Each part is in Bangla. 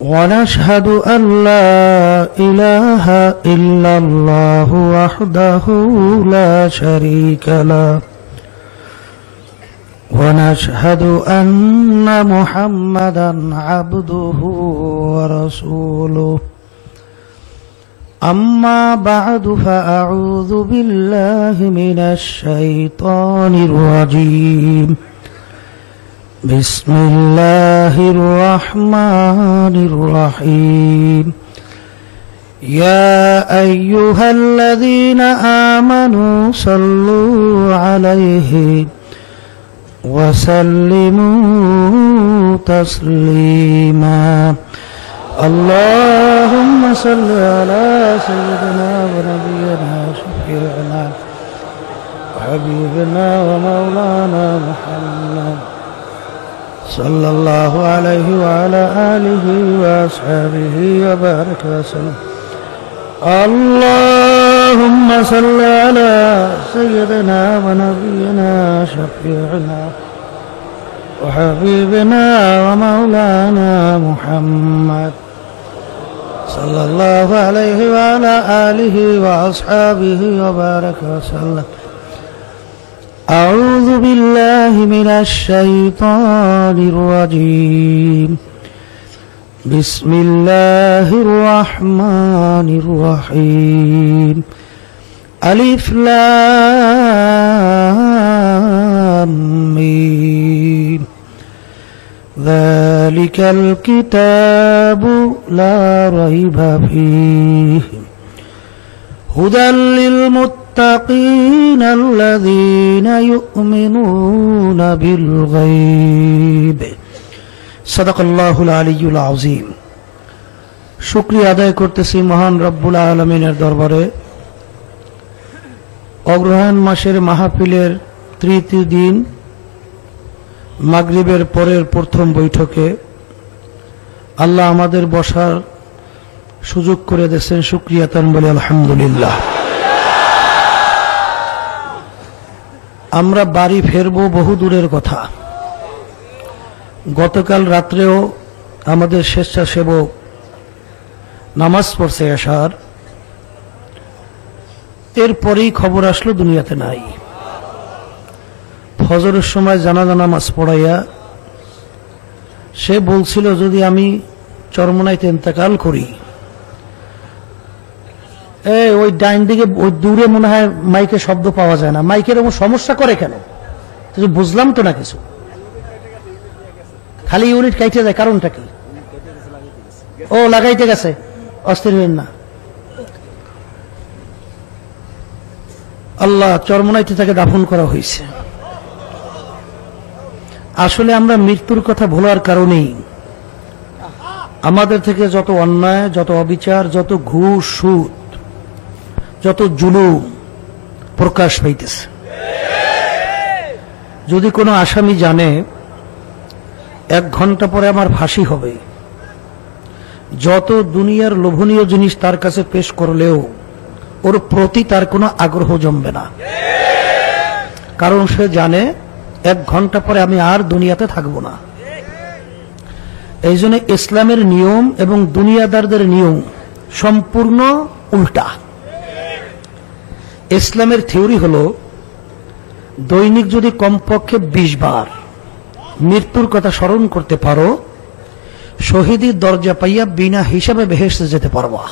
ونشهد أن لا إله إلا الله وحده لا شريك له ونشهد أن محمدا عبده ورسوله أما بعد فأعوذ بالله من الشيطان الرجيم بسم الله الرحمن الرحيم يا أيها الذين آمنوا صلوا عليه وسلموا تسليما اللهم صل على سيدنا ونبينا شفيعنا وحبيبنا ومولانا محمد صلى الله عليه وعلى آله وأصحابه وبارك وسلم اللهم صل على سيدنا ونبينا شفيعنا وحبيبنا ومولانا محمد صلى الله عليه وعلى آله وأصحابه وبارك وسلم أعوذ بالله من الشيطان الرجيم بسم الله الرحمن الرحيم ألف لام ميم ذلك الكتاب لا ريب فيه هدى للمتقين الذين يؤمنون بالغيب صدق الله العلي العظيم শুকরিয়া আদায় করতেছি মহান রব্বুল আলামিনের দরবারে অগ্রহায়ণ মাসের মাহফিলের তৃতীয় দিন মাগরিবের পরের প্রথম বৈঠকে আল্লাহ আমাদের বসার সুযোগ করে দিয়েছেন শুকরিয়া তান বলে আলহামদুলিল্লাহ। আমরা বাড়ি ফেরবো বহু দূরের কথা। গতকাল রাত্রেও আমাদের স্বেচ্ছাসেবক নামাজ পড়ছে এশার, এরপরেই খবর আসলো দুনিয়াতে নাই। ফজরের সময় জানাজা নামাজ পড়াইয়া সে বলছিল যদি আমি চরমনাইতে ইন্তেকাল করি, ওই ডাইন দিকে ওই দূরে মনে হয় মাইকে শব্দ পাওয়া যায় না, মাইকের এমন সমস্যা করে কেন বুঝলাম তো না কিছু, খালি ইউনিট কাইটে যায়, কারণটা কি? ও লাগাইতে গেছে, অস্থির হইন না। আল্লাহ চরমনাইতে তাকে দাফন করা হয়েছে। আসলে আমরা মৃত্যুর কথা ভোলার কারণেই আমাদের থেকে যত অন্যায়, যত অবিচার, যত ঘুষ সুদ, যত জুলুম প্রকাশ পাইতেছে। যদি কোনো আসামি জানে 1 ঘন্টা পরে আমার ফাঁসি হবে, যত দুনিয়ার লোভনীয় জিনিস তার কাছে পেশ করলেও ওর প্রতি তার কোনো আগ্রহ জমবে না, কারণ সে জানে 1 ঘন্টা পরে আমি আর দুনিয়াতে থাকবো না। এই জন্য ইসলামের নিয়ম এবং দুনিয়াদারদের নিয়ম সম্পূর্ণ উল্টা। ইসলামের থিওরি হলো দৈনিক যদি কমপক্ষে 20 বার মৃত্যুর কথা স্মরণ করতে পারো, শহীদের দরজা পাইয়া বিনা হিসাবে বেহেশতে যেতে পারবা।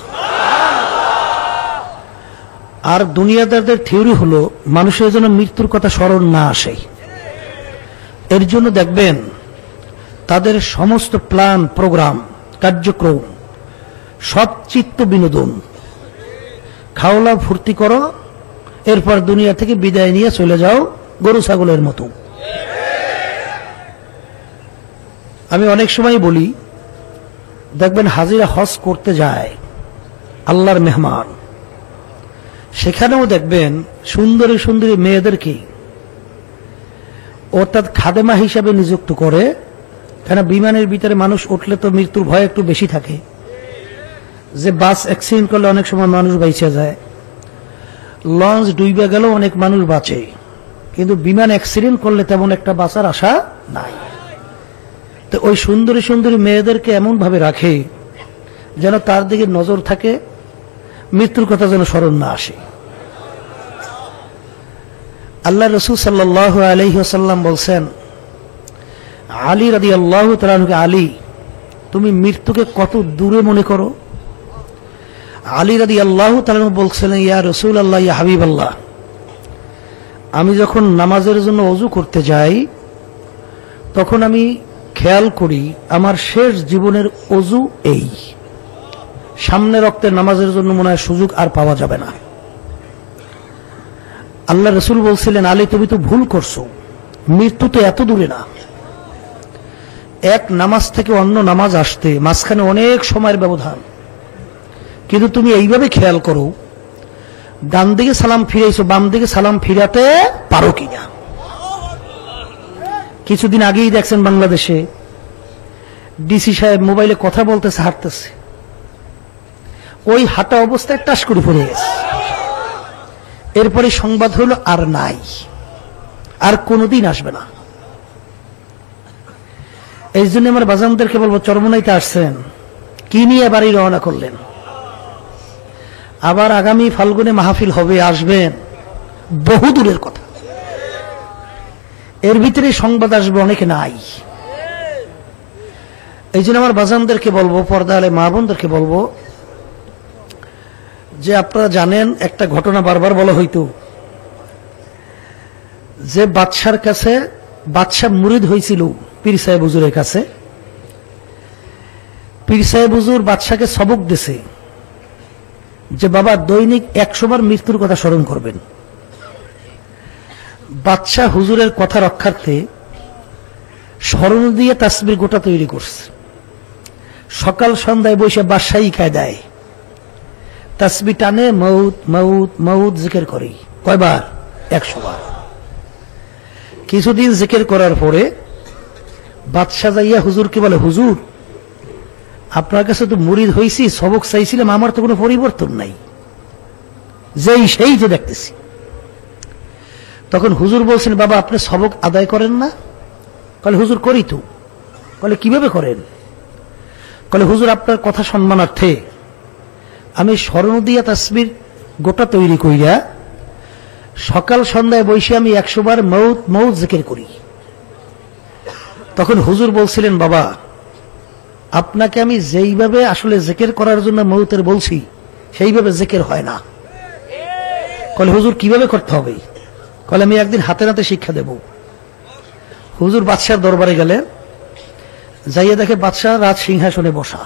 আর দুনিয়াদারদের থিওরি হলো মানুষের জন্য মৃত্যুর কথা স্মরণ না আসে, এর জন্য দেখবেন তাদের সমস্ত প্ল্যান, প্রোগ্রাম, কার্যক্রম সব চিত্ত বিনোদন, খাওলা ফুর্তি করো, এরপর দুনিয়া থেকে বিদায় নিয়ে চলে যাও গরু ছাগলের মতো। আমি অনেক সময় বলি, দেখবেন হাজিরা হজ করতে যায় আল্লাহর মেহমান, সেখানেও দেখবেন সুন্দরী সুন্দরী মেয়েদেরকে অর্থাৎ খাদেমা হিসাবে নিযুক্ত করে, কেন বিমানের ভিতরে মানুষ উঠলে তো মৃত্যুর ভয় একটু বেশি থাকে, যে বাস অ্যাক্সিডেন্ট করলে অনেক সময় মানুষ বাইচা যায়, লঞ্চ ডুইবে গেলেও অনেক মানুষ বাঁচে, কিন্তু বিমান অ্যাক্সিডেন্ট করলে তেমন একটা বাঁচার আশা নাই। তো ওই সুন্দরী সুন্দরী মেয়েদেরকে এমন ভাবে রাখে যেন তার দিকে নজর থাকে, মৃত্যুর কথা যেন স্মরণ না আসে। আল্লাহ রসুল সাল্লাল্লাহু আলাইহি ওয়াসাল্লাম বলছেন, আলী রাদিয়াল্লাহু তাআলা আনহু, আলী তুমি মৃত্যুকে কত দূরে মনে করো? আলী রাদিয়াল্লাহু তাআলা বলছিলেন, ইয়া রাসূলুল্লাহ, ইয়া হাবিবাল্লাহ, আমি যখন নামাজের জন্য ওযু করতে যাই তখন আমি খেয়াল করি আমার শেষ জীবনের ওযু এই, সামনে রক্তের নামাজের জন্য মনে হয় সুযোগ আর পাওয়া যাবে না। আল্লাহ রসুল বলছিলেন, আলী তুমি তো ভুল করছো, মৃত্যু তো এত দূরে না। এক নামাজ থেকে অন্য নামাজ আসতে মাঝখানে অনেক সময়ের ব্যবধান, কিন্তু তুমি এইভাবে খেয়াল করো ডান দিকে সালাম ফিরেছো, বাম দিকে সালাম ফিরাতে পারো কিনা। কিছুদিন আগেই দেখছেন বাংলাদেশে ডিসি সাহেব মোবাইলে কথা বলতেছে, হাঁটতেছে, ওই হাঁটা অবস্থায় টাস করে পড়ে গেছে। এরপরে সংবাদ হলো আর নাই, আর কোনোদিন আসবে না। এই জন্য আমার বাজানদেরকে বলবো, চরমোনাইতে আসছেন, কি নিয়ে বাড়ি রওনা করলেন? আবার আগামী ফাল্গুনে মাহফিল হবে, আসবেন, বহু দূরের কথা। এর ভিতরে সংবাদ আসবে অনেকে নাই। এই জন্য আমার বাজানদেরকে বলবো, পর্দা আলে মা বোনদেরকে বলবো যে আপনারা জানেন একটা ঘটনা বারবার বলা হইতো যে বাদশার কাছে, বাদশা মুরিদ হয়েছিল পীর সাহেব হুজুরের কাছে। পীর সাহেব হুজুর বাদশাকে সবক দিছে যে বাবা দৈনিক 100 বার মৃত্যুর কথা স্মরণ করবেন। বাদশা হুজুরের কথা রক্ষার্থে স্মরণ দিয়ে তাসবির গোটা তৈরি করছে। সকাল সন্ধ্যায় বসে বাদশাহী কায়দায় তাসবি টানে, মউত মউত মউত জিকির করে। কয়বার? 100 বার। কিছুদিন জিকির করার পরে বাদশা যাইয়া হুজুরকে বলে, হুজুর আপনার কাছে তো মুরিদ হয়েছি, সবক চাইছিলাম, আমার তো কোনো পরিবর্তন নাই, যেই সেই যে দেখতেছি। তখন হুজুর বলছেন, বাবা আপনি সবক আদায় করেন না? বলে হুজুর করি তো। বলে কিভাবে করেন? বলে হুজুর আপনার কথা সম্মানার্থে আমি স্মরণ দিয়া তাসবির গোটা তৈরি কইরা সকাল সন্ধ্যায় বসে আমি 100 বার মউত মউত জিকির করি। তখন হুজুর বলছিলেন, বাবা আপনাকে আমি যেইভাবে আসলে জিকির করার জন্য মউতের বলছি সেইভাবে জিকির হয় না। বলে হুজুর কিভাবে করতে হবে? বলে আমি একদিন হাতে নাতে শিক্ষা দেব। হুজুর বাদশার দরবারে গেলেন, যাইয়া দেখে বাদশাহ রাজ সিংহাসনে বসা।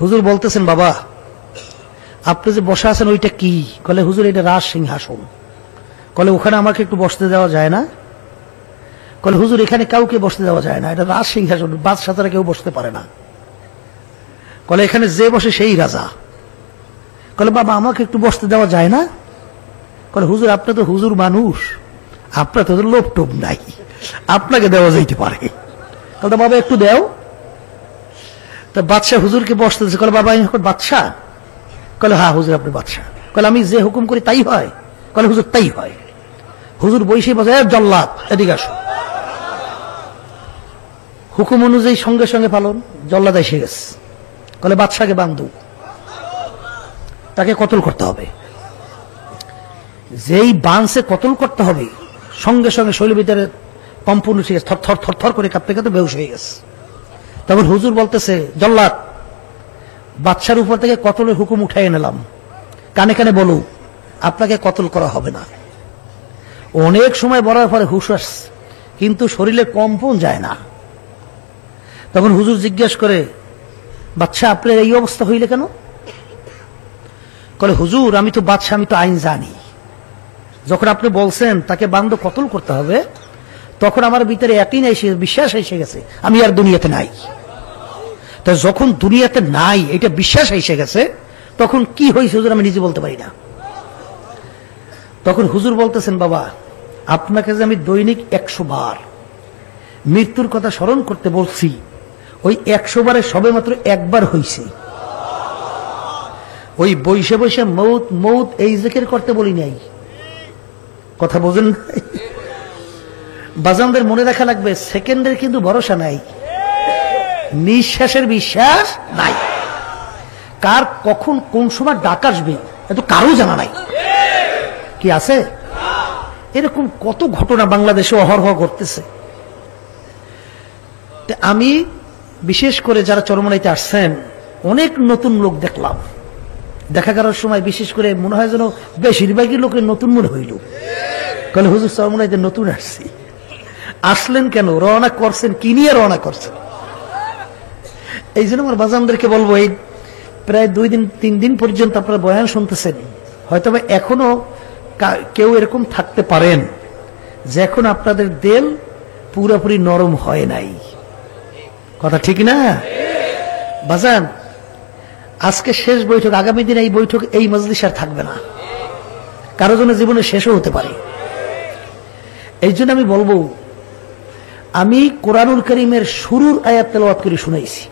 হুজুর বলতেছেন, বাবা আপনি যে বসা আছেন ওইটা কি? বলে হুজুর এটা রাজ সিংহাসন। বলে ওখানে আমাকে একটু বসতে দেওয়া যায় না? বলে হুজুর এখানে কাউকে বসতে দেওয়া যায় না, এটা রাজ সিংহাসন, বাদশাহ ছাড়া কেউ বসতে পারে না। বলে এখানে যে বসে সেই রাজা। বলে বাবা আমাকে একটু বসতে দেওয়া যায় না? বলে হুজুর আপনি তো হুজুর মানুষ, আপনার তো লোভ টোপ নাই, আপনাকে দেওয়া যাইতে পারে। বলে বাবা একটু দেও। তা বাদশাহ হুজুরকে বসতে দিচ্ছে। বলে বাবা আমি এখন বাদশাহ? বলে হ্যাঁ হুজুর আপনি বাদশাহ। বলে আমি যে হুকুম করি তাই হয়? বলে হুজুর তাই হয়। হুজুর বসে বসে, জল্লাদ এদিকে আসো। হুকুম অনুযায়ী সঙ্গে সঙ্গে পালন। জল্লাদ এসে গেছে। বলে বাদশাকে বান্ধু, তাকে কতল করতে হবে। যেই বাঁধছে কতল করতে হবে, সঙ্গে সঙ্গে শৈল ভিতরে কম্পন উঠে গেছে, থর থর থর করে কাঁপতে কাঁপতে বেহুশ হয়ে গেছে। তখন হুজুর বলতেছে, জল্লাদ বাদশার উপর থেকে কতলের হুকুম উঠাই নিলাম, কানে কানে বলো আপনাকে কতল করা হবে না। অনেক সময় বলার পরে হুশ আসছে, কিন্তু শরীরে কম্পন যায় না। তখন হুজুর জিজ্ঞেস করে, বাদশা আপনার এই অবস্থা হইলে কেন? বলে হুজুর আমি তো বাদশা, আমি তো আইন জানি। যখন আপনি বলছেন তাকে বান্ধ কতল করতে হবে, তখন আমার ভিতরে একই নাই, বিশ্বাস এসে গেছে আমি আর দুনিয়াতে নাই। তো যখন দুনিয়াতে নাই, এটা বিশ্বাস এসে গেছে, তখন কি হয়েছে হুজুর আমি নিজে বলতে পারি না। তখন হুজুর বলতেছেন, বাবা আপনাকে যে আমি দৈনিক 100 বার মৃত্যুর কথা স্মরণ করতে বলছি, ওই 100 বারে সবে মাত্র একবার হয়েছে। ওই বৈশে বৈশে মৌত মৌত এই জিকির করতে বলি নাই। কথা বোঝেন? বাজানদের মনে রাখা লাগবে, সেকেন্ডের কিন্তু ভরসা নাই, নিঃশ্বাসের বিশ্বাস নাই। কার কখন কোন সময় ডাক আসবে এত কারো জানা নাই। কি আছে? এরকম কত ঘটনা বাংলাদেশে অহরহ ঘটতেছে। আমি বিশেষ করে যারা চরমনাইতে আসছেন অনেক নতুন লোক দেখলাম। দেখা করার সময় বিশেষ করে মনে হয় যেন বেশিরভাগই লোকের নতুন মনে হইল। কারণ হুজুর চরমনাইতে নতুন আসছি। আসলেন কেন? রওনা করছেন কি নিয়ে রওনা করছেন? এই জন্য আমার বাজানদেরকে বলবো, এই প্রায় 2 দিন 3 দিন পর্যন্ত আপনারা বয়ান শুনতেছেন, হয়তো এখনো কেউ এরকম থাকতে পারেন যে এখন আপনাদের দিল পুরোপুরি নরম হয় নাই। কথা ঠিক না বাজান? আজকে শেষ বৈঠক, আগামী দিন এই বৈঠক এই মজলিস আর থাকবে না, কারো জন্য জীবনে শেষও হতে পারে। এই জন্য আমি বলবো, আমি কোরআনুল কারীমের শুরুর আয়াত তেলাওয়াত করে শুনাইছি।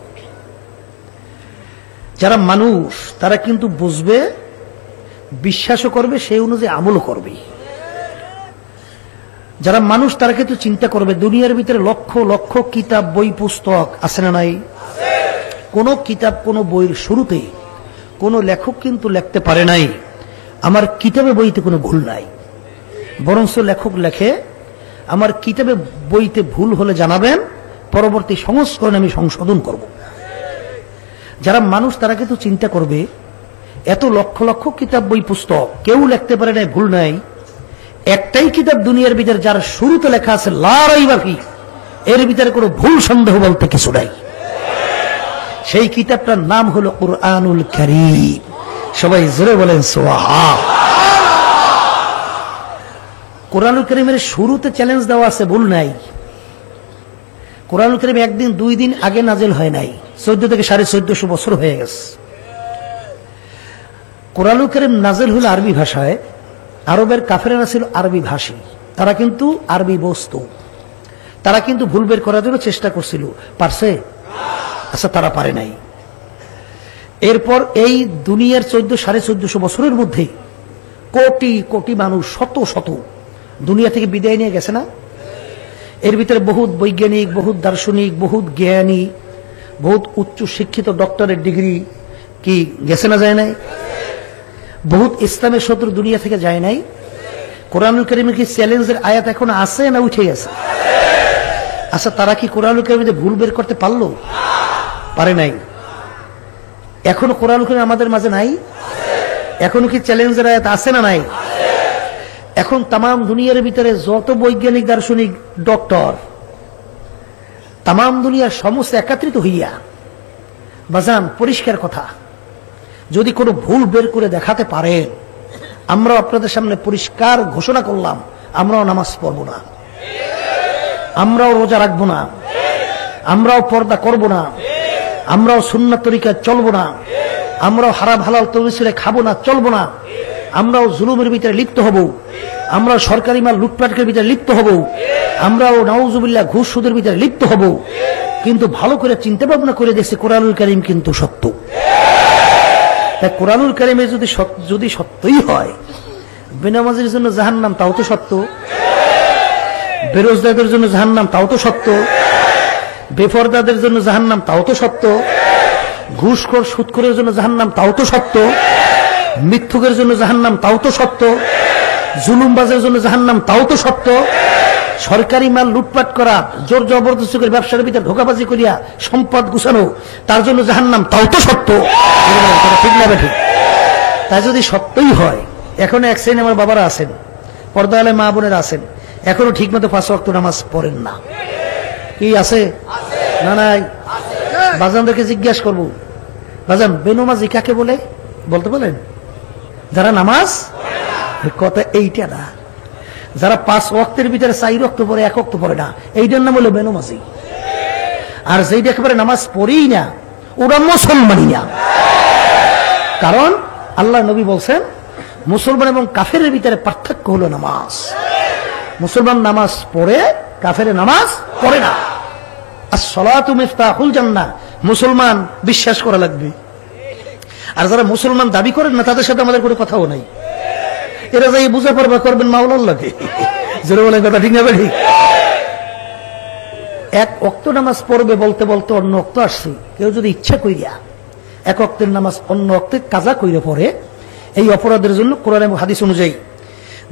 যারা মানুষ তারা কিন্তু বুঝবে, বিশ্বাসও করবে, সেই অনুযায়ী আমলও করবে। যারা মানুষ তারা কিন্তু চিন্তা করবে, দুনিয়ার ভিতরে লক্ষ লক্ষ কিতাব বই পুস্তক আছে না নাই? কোন কিতাব কোন বইয়ের শুরুতে কোন লেখক কিন্তু লিখতে পারে নাই আমার কিতাবে বইতে কোনো ভুল নাই। বরঞ্চ লেখক লেখে, আমার কিতাবে বইতে ভুল হলে জানাবেন, পরবর্তী সংস্করণে আমি সংশোধন করব। যারা মানুষ তারা কিন্তু চিন্তা করবে, এত লক্ষ লক্ষ কিতাব বই পুস্তক কেউ লিখতে পারে নাই, ভুল নাই। একটাই কিতাব দুনিয়ার ভিতরে যার শুরুতে লেখা আছে লা রাইবা ফি, এর ভিতরে কোনো ভুল সন্দেহ বলতে কিছু নাই। সেই কিতাবটার নাম হলো কুরআনুল কারীম। সবাই জোরে বলেন সুবহান। কুরআনুল কারীমের শুরুতে চ্যালেঞ্জ দেওয়া আছে, ভুল নাই। কুরআনুল কারীম 1 দিন 2 দিন আগে নাজিল হয় নাই, 14 থেকে 1450 বছর হয়ে গেছে। কুরআনুল কারীম নাজিল হলো আরবি ভাষায়। আরবের কাফেররা ছিল আরবি ভাষী, তারা কিন্তু আরবি বুঝতো, তারা কিন্তু ভুল বের করার জন্য চেষ্টা করছিল। পারছে? আচ্ছা, তারা পারে নাই। এরপর এই দুনিয়ার 1450 বছরের মধ্যে কোটি কোটি মানুষ, শত শত দুনিয়া থেকে বিদায় নিয়ে গেছে না? এর ভিতরে বহুত বৈজ্ঞানিক, বহুত দার্শনিক, বহুত জ্ঞানী, বহুত উচ্চ শিক্ষিত ডক্টরের ডিগ্রি কি গেছে না, যায় নাই? বহুত ইসলামের শত্রু দুনিয়া থেকে যায় নাই। কোরআনুল কারীমে কি চ্যালেঞ্জের আয়াত এখন আছে না উঠে গেছে? আচ্ছা, তারা কি কোরআনুল কারীমে ভুল বের করতে পারলো? পারে নাই। এখনো কোরআনুল কারীম আমাদের মাঝে নাই? এখনো কি চ্যালেঞ্জের আয়াত আছে না নাই? এখন তাম দুনিয়ার ভিতরে যত বৈজ্ঞানিক, দার্শনিক, ডক্টর, তাম দুনিয়ার সমস্ত একত্রিত হইয়া, বাজান পরিষ্কার কথা, যদি কোনো ভুল বের করে দেখাতে পারেন, আমরা আপনাদের সামনে পরিষ্কার ঘোষণা করলাম, আমরাও নামাজ পড়ব না, আমরাও রোজা রাখবো না, আমরাও পর্দা করব না, আমরাও সুন্নাত তরিকায় চলবো না, আমরাও হারাম হালাল তরিকায় খাবো না, চলবো না, আমরাও জুলুমের ভিতরে লিপ্ত হব, আমরাও সরকারি মাল লুটপাটের ভিতরে লিপ্ত হব, আমরাও নাউজুবিল্লাহ ঘুষ সুদের ভিতরে লিপ্ত হব। কিন্তু ভালো করে চিন্তা ভাবনা করে দেখছি কোরআনুল কারীম কিন্তু সত্য। তাই কোরআনুল কারীমে যদি সত্যই হয়, বেনামাজির জন্য জাহান্নাম তাও তো সত্য, বেরোজগারদের জন্য জাহান্নাম তাও তো সত্য, বেপরদাদের জন্য জাহান্নাম তাও তো সত্য, ঘুষখোর সুদখোরের জন্য জাহান্নাম তাও তো সত্য, মিথ্যুকের জন্য জাহান্নাম তাও তো সত্য, জুলুমবাজের জন্য জাহান্নাম তাও তো সত্য, সরকারি মাল লুটপাট করা, জোর জবরদস্তি করে ব্যবসার ভিতরে ধোকাবাজি করিয়া সম্পদ গুছানো, তার জন্য জাহান্নাম তাও তো সত্য। ঠিক না বেঠিক? তাই যদি সত্যই হয়, এখনো এক শ্রেণী আমার বাবারা আছেন, পর্দাওয়ালা মা বোনেরা আছেন, এখনো ঠিক মতো 5 ওয়াক্ত নামাজ পড়েন না। কি আছে না নাই? বাজানদেরকে জিজ্ঞাসা করবো, বাজান বেনমাজি কাকে বলে? বলতে বলেন? যারা নামাজ, কথা এইটা না, যারা 5 ওয়াক্তের ভিতরে 4 ওয়াক্ত পরে 1 ওয়াক্ত পড়ে না, এইটার নাম হলো বেনমাজি। আর যেটা একেবারে নামাজ পড়েই না, ওরা মুসলমানই না। কারণ আল্লাহ নবী বলছেন, মুসলমান এবং কাফেরের ভিতরে পার্থক্য হলো নামাজ। মুসলমান নামাজ পড়ে, কাফের নামাজ পড়ে না। আস-সালাতু মিফতাহুল জান্নাহ, মুসলমান বিশ্বাস করা লাগবে। আর যারা মুসলমান দাবি করেন না, তাদের সাথে আমাদের কোনো কথাও নাই। এরা যাই বুঝে পড়বা করবেন মাওলার লাগে, জোরে বলেন কথা ঠিক না ঠিক? 1 ওয়াক্ত নামাজ পড়বে বলতে বলতে অন্য ওয়াক্ত আসছে, কেউ যদি ইচ্ছা করিয়া এক ওয়াক্তের নামাজ অন্য ওয়াক্তে কাজা কইরে পড়ে, এই অপরাধের জন্য কোরআন এবং হাদিস অনুযায়ী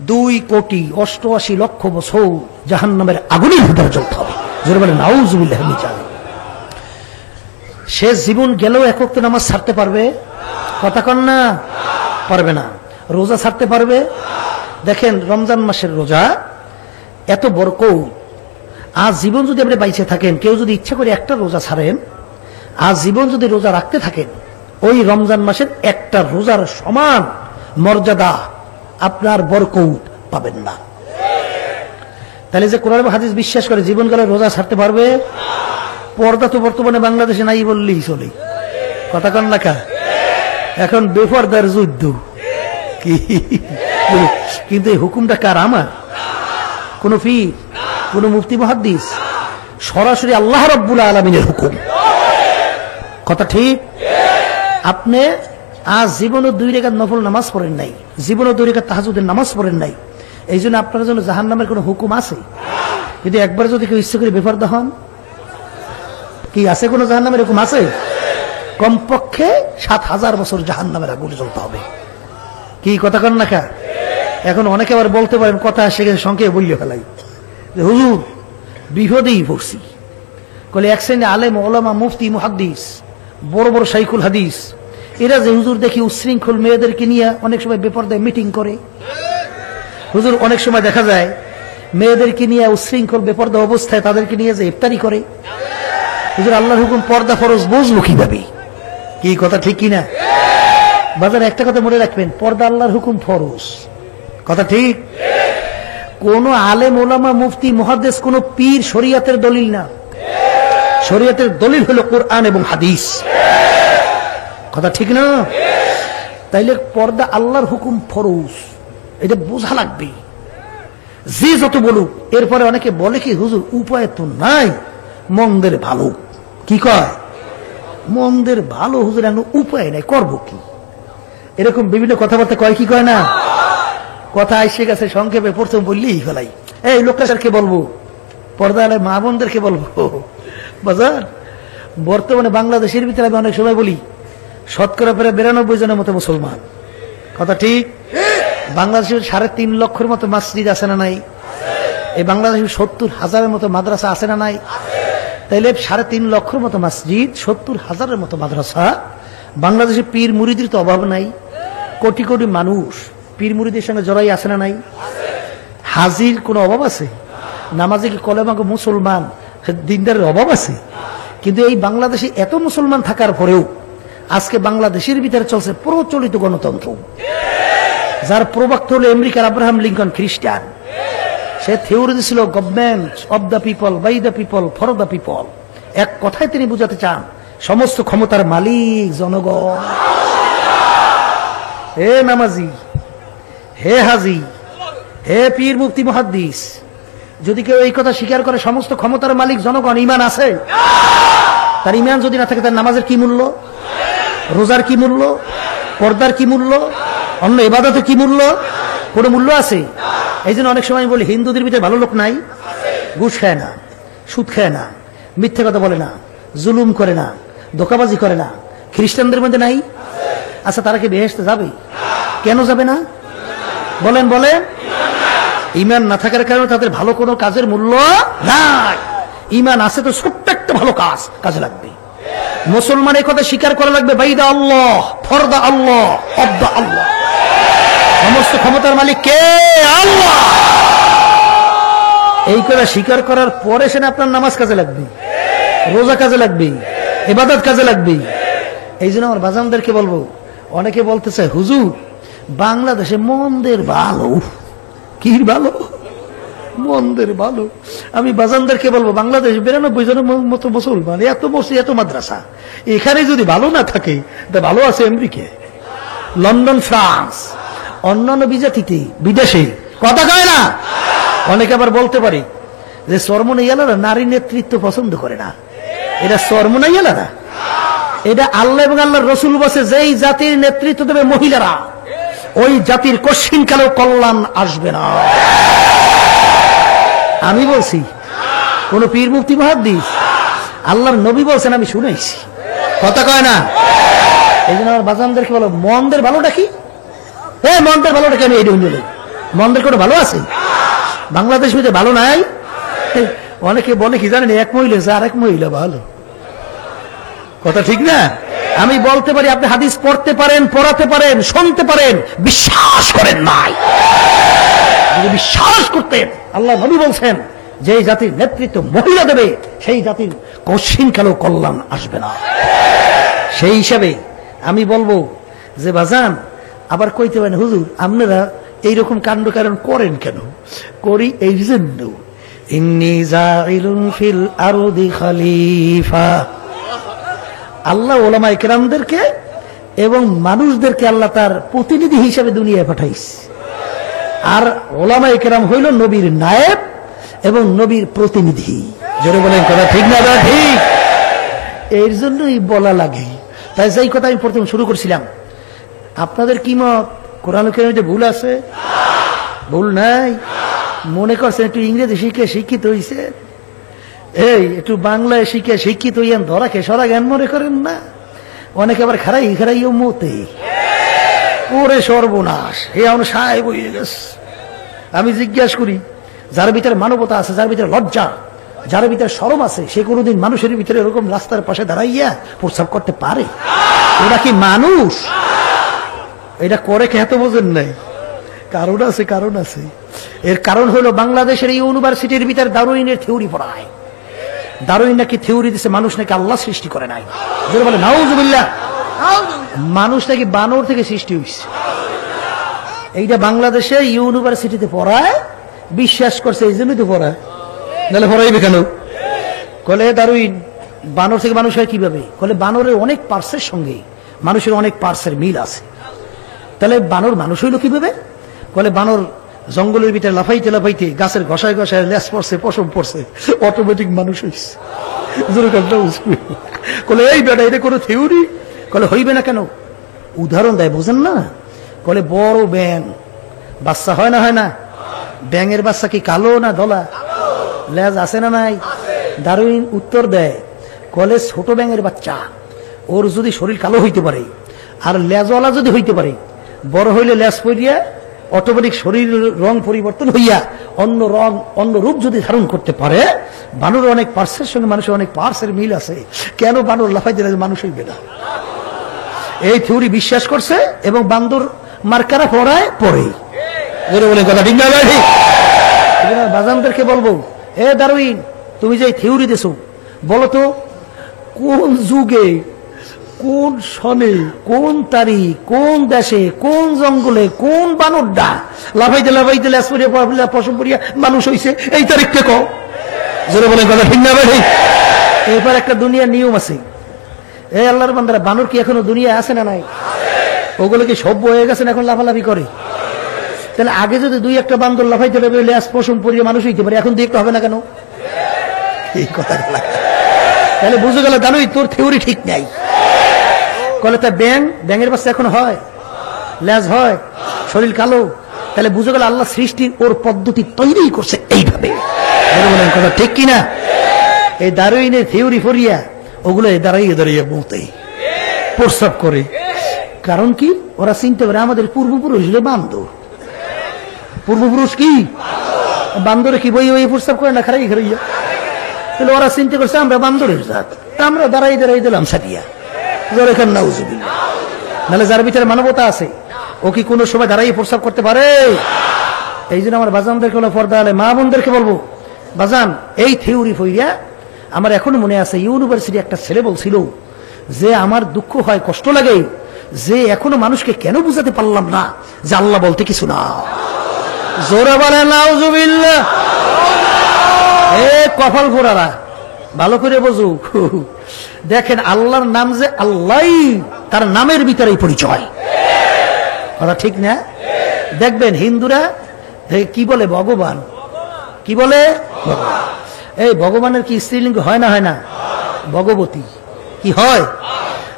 2,88,00,000 বছর জাহান্নামের আগুনের ভিতরে জ্বলতে হবে। জোরে বলে নাউজুবিল্লাহ মিন যালিক। সে জীবন গেলেও এক ওয়াক্ত নামাজ ছাড়তে পারবে? কথা কন না, পারবে না। রোজা ছাড়তে পারবে? দেখেন রমজান মাসের রোজা এত বরকত, আজ জীবন যদি আপনি বাইচে থাকেন, কেউ যদি ইচ্ছা করে একটা রোজা ছাড়েন, আজ জীবন যদি রোজা রাখতে থাকেন, ওই রমজান মাসের একটা রোজার সমান মর্যাদা আপনার বরকত পাবেন না। তাহলে যে কোরআন হাদিস বিশ্বাস করে জীবন গেলে রোজা ছাড়তে পারবে? পর্দা তো বর্তমানে বাংলাদেশে নাই বললেই চলে। কথা কন না কা? এখন বেপর্দার যুদ্ধ কি, কিন্তু এই হুকুমটা কার? আমার? কোন পীর, কোন মুফতি মুহাদ্দিস? সরাসরি আল্লাহ রাব্বুল আলামিনের হুকুম। কথা ঠিক? আপনি আজ জীবনে 2 রাকাত নফল নামাজ পড়েন নাই, জীবনে 2 রাকাত তাহাজ্জুদের নামাজ পড়েন নাই, এই জন্য আপনার জন্য জাহান্নামের কোন হুকুম আছে? কিন্তু একবার যদি কেউ ইচ্ছে করে বেপরদা হন, কি আছে? কোন জাহান্নামের হুকুম আছে? কমপক্ষে 7,000 বছর জাহান্নামের আগুনে জ্বলতে হবে। কি কথা কন না কা? এখন অনেকে আবার বলতে পারেন, কথা সেখানে সংক্ষেপে বলিয়ে ফেলাই, যে হুজুর বিপদেই পড়ছি। কলে এক শ্রেণী আলেম ওলামা মুফতি মুহাদ্দিস বড় বড় শাইখুল হাদিস, এরা যে হুজুর দেখি উচ্ছৃঙ্খল মেয়েদেরকে নিয়ে অনেক সময় বেপরদায় মিটিং করে। হুজুর অনেক সময় দেখা যায় মেয়েদেরকে নিয়ে উচ্ছৃঙ্খল বেপরদা অবস্থায় তাদেরকে নিয়ে যে ইফতারি করে। হুজুর আল্লাহর হুকুম পর্দা ফরজ বুঝলো কিভাবে? কি কথা ঠিক কিনা? বাজার একটা কথা মনে রাখবেন, পর্দা আল্লাহর হুকুম ফরজ। কথা ঠিক? কোন আলেম ওলামা মুফতি মুহাদ্দিস কোন পীর শরীয়তের দলিল না। শরীয়তের দলিল হলো কোরআন এবং হাদিস। কথা ঠিক না? তাইলে পর্দা আল্লাহর হুকুম ফরজ, এটা বোঝা লাগবে। যে যত বলুক, এরপরে অনেকে বলে কি হুজুর উপায় তো নাই, মন্দের ভালো। কি কয়? মন্দের ভালো হুজুর, এখন উপায় নাই, করব কি? এরকম বিভিন্ন কথাবার্তা কয় কি কয় না? কথা এসে গেছে, সংক্ষেপে প্রথম বললেই ফেলাই, এই লোকটাকে বলবো, পর্দা আলে মা বোনদেরকে বলবো। বাজার বর্তমানে বাংলাদেশের ভিতরে আমি অনেক সময় বলি, শতকরা প্রায় 92 জনের মতো মুসলমান। কথা ঠিক? বাংলাদেশের 3.5 লক্ষের মতো মসজিদ আছে না নাই? এই বাংলাদেশের 70,000-এর মতো মাদ্রাসা আছে না নাই? তাইলে 3.5 লক্ষের মতো মসজিদ, 70,000-এর মতো মাদ্রাসা, বাংলাদেশে পীর মুরিদের তো অভাব নাই। কোটি কোটি মানুষ পীর মুরিদের সঙ্গে জড়াই আছে না নাই? হাজির কোনো অভাব আছে? নামাজে কি কলেমাকে মুসলমান দিনদারের অভাব আছে? কিন্তু এই বাংলাদেশে এত মুসলমান থাকার পরেও আজকে বাংলাদেশের ভিতরে চলছে প্রচলিত গণতন্ত্র, যার প্রবক্তা হল আমেরিকার আব্রাহাম লিঙ্কন, খ্রিস্টান। সে থিওরি দিছিল government of the people, by the people, for the people. এক কথায় তিনি বুঝাতে চান, সমস্ত ক্ষমতার মালিক জনগণ। হে নামাজি, হে হাজি, হে পীর মুফতি মুহাদ্দিস, যদি কেউ এই কথা স্বীকার করে সমস্ত ক্ষমতার মালিক জনগণ, ইমান আছে? তার ইমান যদি না থাকে, তার নামাজের কি মূল্য? রোজার কি মূল্য? পর্দার কি মূল্য? অন্য ইবাদতের কি মূল্য? কোনো মূল্য আছে? এই জন্য অনেক সময় বলি, হিন্দুদের ভিতরে ভালো লোক নাই? ঘুষ খায় না, সুদ খায় না, মিথ্যে কথা বলে না, জুলুম করে না, ধোঁকাবাজি করে না, খ্রিস্টানদের মধ্যে নাই? আচ্ছা, তারা কি বেহেশতে যাবে? কেন যাবে না? বলেন বলেন। ইমান না থাকার কারণে তাদের ভালো কোনো কাজের মূল্য নাই। ইমান আছে তো ছোট্ট একটা ভালো কাজ কাজে লাগবে। মুসলমান এই কথা স্বীকার করা লাগবে, বাইদা আল্লাহ, ফরদা আল্লাহ, অব্দা আল্লাহ, সমস্ত ক্ষমতার মালিক কে? আল্লাহ। এই কথা স্বীকার করার পরে সে আপনার নামাজ কাজে লাগবে, রোজা কাজে লাগবে, ইবাদত কাজে লাগবে। এই জন্য আমার বাজানদেরকে বলবো, অনেকে বলতে চায় হুজুর বাংলাদেশে মন্দের ভালো। কি ভালো? মন্দের ভালো। আমি বাজানদেরকে বলবো, বাংলাদেশ 92 জনের মতো মুসলমান, এত মসজিদ, এত মাদ্রাসা, এখানে যদি ভালো না থাকে, তা ভালো আছে আমেরিকা, লন্ডন, ফ্রান্স, অন্যান্য বিজাতিতে, বিদেশে। কথা কয় না? অনেকে আবার বলতে পারে যে চরমনাইয়ালারা নারী নেতৃত্ব পছন্দ করে না। এটা চরমনাইয়ালারা, এটা আল্লাহ এবং আল্লাহর রসুল বসে, যেই জাতির নেতৃত্ব দেবে মহিলারা, ওই জাতির কশিন কালেও কল্যাণ আসবে না। আমি বলছি? কোন পীর মুফতি মুহাদ্দিস? আল্লাহর নবী বলছেন, আমি শুনেছি। কথা কয় না? এই জন্য আমার বাজানদেরকে বলো মনদের ভালোটা কি, হ্যাঁ মনদের ভালোটা কি, আমি এই বলি মনদের কোনো ভালো আছে বাংলাদেশ মধ্যে ভালো নাই? অনেকে বলে কি জানেন, এক মহিলা আর এক মহিলা ভালো, কথা ঠিক না? আমি বলতে পারি আপনি হাদিস পড়তে পারেন, পড়াতে পারেন, শুনতে পারেন, বিশ্বাস করেন নাই। যদি বিশ্বাস করতেন, আল্লাহ নবী বলছেন যে জাতির নেতৃত্ব মহিলা দেবে সেই জাতির কশিনকালেও কল্যাণ আসবে না। সেই হিসাবে আমি বলবো যে বাজান, আবার কইতে পারেন হুজুর আপনারা এইরকম কাণ্ড কারণ করেন কেন? করি এই জন্য, ইন্নী জাইলুন ফিল আরদি খলিফা, আল্লাহ ওলামায়ে কেরামদেরকে এবং মানুষদেরকে আল্লাহ তার প্রতিনিধি হিসেবে দুনিয়ায় পাঠাইছে। আর ওলামায়ে কেরাম হইল নবীর নায়েব এবং নবীর প্রতিনিধি। জোরে বলেন কথা ঠিক না? ঠিক। এর জন্যই বলা লাগে। তাই যেই কথা আমি প্রথম শুরু করছিলাম, আপনাদের কি মত? কোরআন কারীমে ভুল আছে? ভুল নাই? মনে করছেন একটু ইংরেজি শিখে শিক্ষিত হইছে, এই একটু বাংলায় শিখে শিক্ষিত হইয়ান ধরা খেসরা জ্ঞান মনে করেন না? অনেকে আবার খারাইও মতে, ওরে সর্বনাশ, এ আমার সাহেব হয়ে গেছে। আমি জিজ্ঞাসা করি, যার ভিতরে মানবতা আছে, যার ভিতরে লজ্জা, যার ভিতরে শরম আছে, সে কোনোদিন মানুষের ভিতরে এরকম রাস্তার পাশে দাঁড়াইয়া প্রস্রাব করতে পারে? ওরা কি মানুষ? এটা করে কে এত বোঝেন নাই? কারণ আছে, কারণ আছে। এর কারণ হলো বাংলাদেশের এই ইউনিভার্সিটির ভিতরে দারুইনের থিওরি পড়ায়। দারুইন নাকি থিওরি দিচ্ছে মানুষ নাকি আল্লাহ সৃষ্টি করে নাই। যদি বলে নাউজুবিল্লাহ, মানুষ নাকি বানর থেকে সৃষ্টি হয়েছে। এইটা বাংলাদেশে ইউনিভার্সিটিতে পড়ায়, বিশ্বাস করছে এই জন্যই তো পড়ায়, নাহলে পড়াইবে কেন? কলে দারুইন বানর থেকে মানুষ হয় কিভাবে? কলে বানরের অনেক পার্টসের সঙ্গে মানুষের অনেক পার্টসের মিল আছে। তাহলে বানর মানুষ হইল কিভাবে? বলে বানর জঙ্গলের ভিতরে লাফাইতে লাফাইতে গাছের ঘষায় ঘষায় লেস পড়ছে, পশম পড়ছে, অটোমেটিক মানুষ হইছে। বলে এই বেটা, এটা কোনো থিওরি? বলে হইবে না কেন? উদাহরণ দেয়, বোঝেন না? বলে বড় ব্যাং বাচ্চা হয় না, হয় না? ব্যাঙের বাচ্চা কি কালো না ধলা? লেজ আছে না নাই? দারুইন উত্তর দেয়, কলে ছোট ব্যাঙের বাচ্চা, ওর যদি শরীর কালো হইতে পারে আর লেজওয়ালা যদি হইতে পারে, বড় হইলে লেজ পড়িয়া অটোমেটিক শরীর রং পরিবর্তন হইয়া অন্য রং, অন্য রূপ যদি ধারণ করতে পারে, বানরের অনেক পার্সের সঙ্গে মানুষের অনেক পার্সের মিল আছে, কেন বানর লাফাই দিলে মানুষ হইবে না? এই থিওরি বিশ্বাস করছে এবং বান্দর মার্কারা পড়ায় পড়ে। বলে কথা ঠিক না? ঠিক। বাজানদেরকে বলবো, এ দারুইন, তুমি যে থিওরি দিছো, বলো তো কোন যুগে, কোন সনে, কোন তারিখ, কোন দেশে, কোন জঙ্গলে, কোন বানরটা লাফাইতে লাফাইতে লেস পড়িয়া পশম পড়িয়া মানুষ হইছে, এই তারিখটা কও। জোরে বলে কথা ঠিক না? ঠিক। এরপর একটা দুনিয়ার নিয়ম আছে। এই আল্লাহর বান্দারা, বানর কি এখনো দুনিয়ায় আছে না নাই? ওগুলো কি সভ্য হয়ে গেছে, এখন লাফালাফি করে? তাহলে আগে যদি দুই একটা বান্দর লাফাইতে লাফাইতে লেস পশম পড়িয়া মানুষ হইতে পারে, এখন দেখতে হবে না কেন? এই কথা তাহলে বুঝে গেল জানোই তোর থিওরি ঠিক নাই। কলে তা ব্যাঙের বাচ্চা এখন হয়, লেজ হয়, শরীর কালো, তাহলে বুঝে গেল আল্লাহ সৃষ্টির ওর পদ্ধতি তৈরি করছে এইভাবে। বলেন কথা ঠিক কিনা? এই দারুইনের থিওরি ফরিয়া ওগুলো দাঁড়াইয়ে দাঁড়িয়ে বলতে প্রস্রাব করে। কারণ কি? ওরা চিনতে পারে আমাদের পূর্বপুরুষ হলো বান্দর। পূর্বপুরুষ কি বান্দরে কি বই বই প্রস্রাব করে না, খারাই খারাইয়া? তাহলে ওরা চিন্তা করছে আমরা বান্দরের জাত, আমরা দাঁড়াই দাঁড়াই দিলাম সাটিয়া। নাহলে যার ভিতরে মানবতা আছে, ও কি কোনো সময় দাঁড়াই প্রস্রাব করতে পারে? এই জন্য আমার বাজানদেরকে হলো, পর্দা আলে মা বোনদেরকে বলবো, বাজান এই থিওরি ফইয়া আমার এখনো মনে আছে, ইউনিভার্সিটি একটা ছেলে বলছিল যে আমার দুঃখ হয়, কষ্ট লাগে যে এখনো মানুষকে কেন বুঝাতে পারলাম না যে আল্লাহ বলতে কিছু না। জোরে বলে নাউজুবিল্লাহ। এ কপাল ফোড়ারা, ভালো করে বোঝো, দেখেন আল্লাহর নাম যে আল্লাহ, তার নামের ভিতরেই পরিচয়, কথা ঠিক না? দেখবেন হিন্দুরা কি বলে ভগবান, কি বলে? এই ভগবানের কি স্ত্রীলিঙ্গ হয় না, হয় না? ভগবতী কি হয়?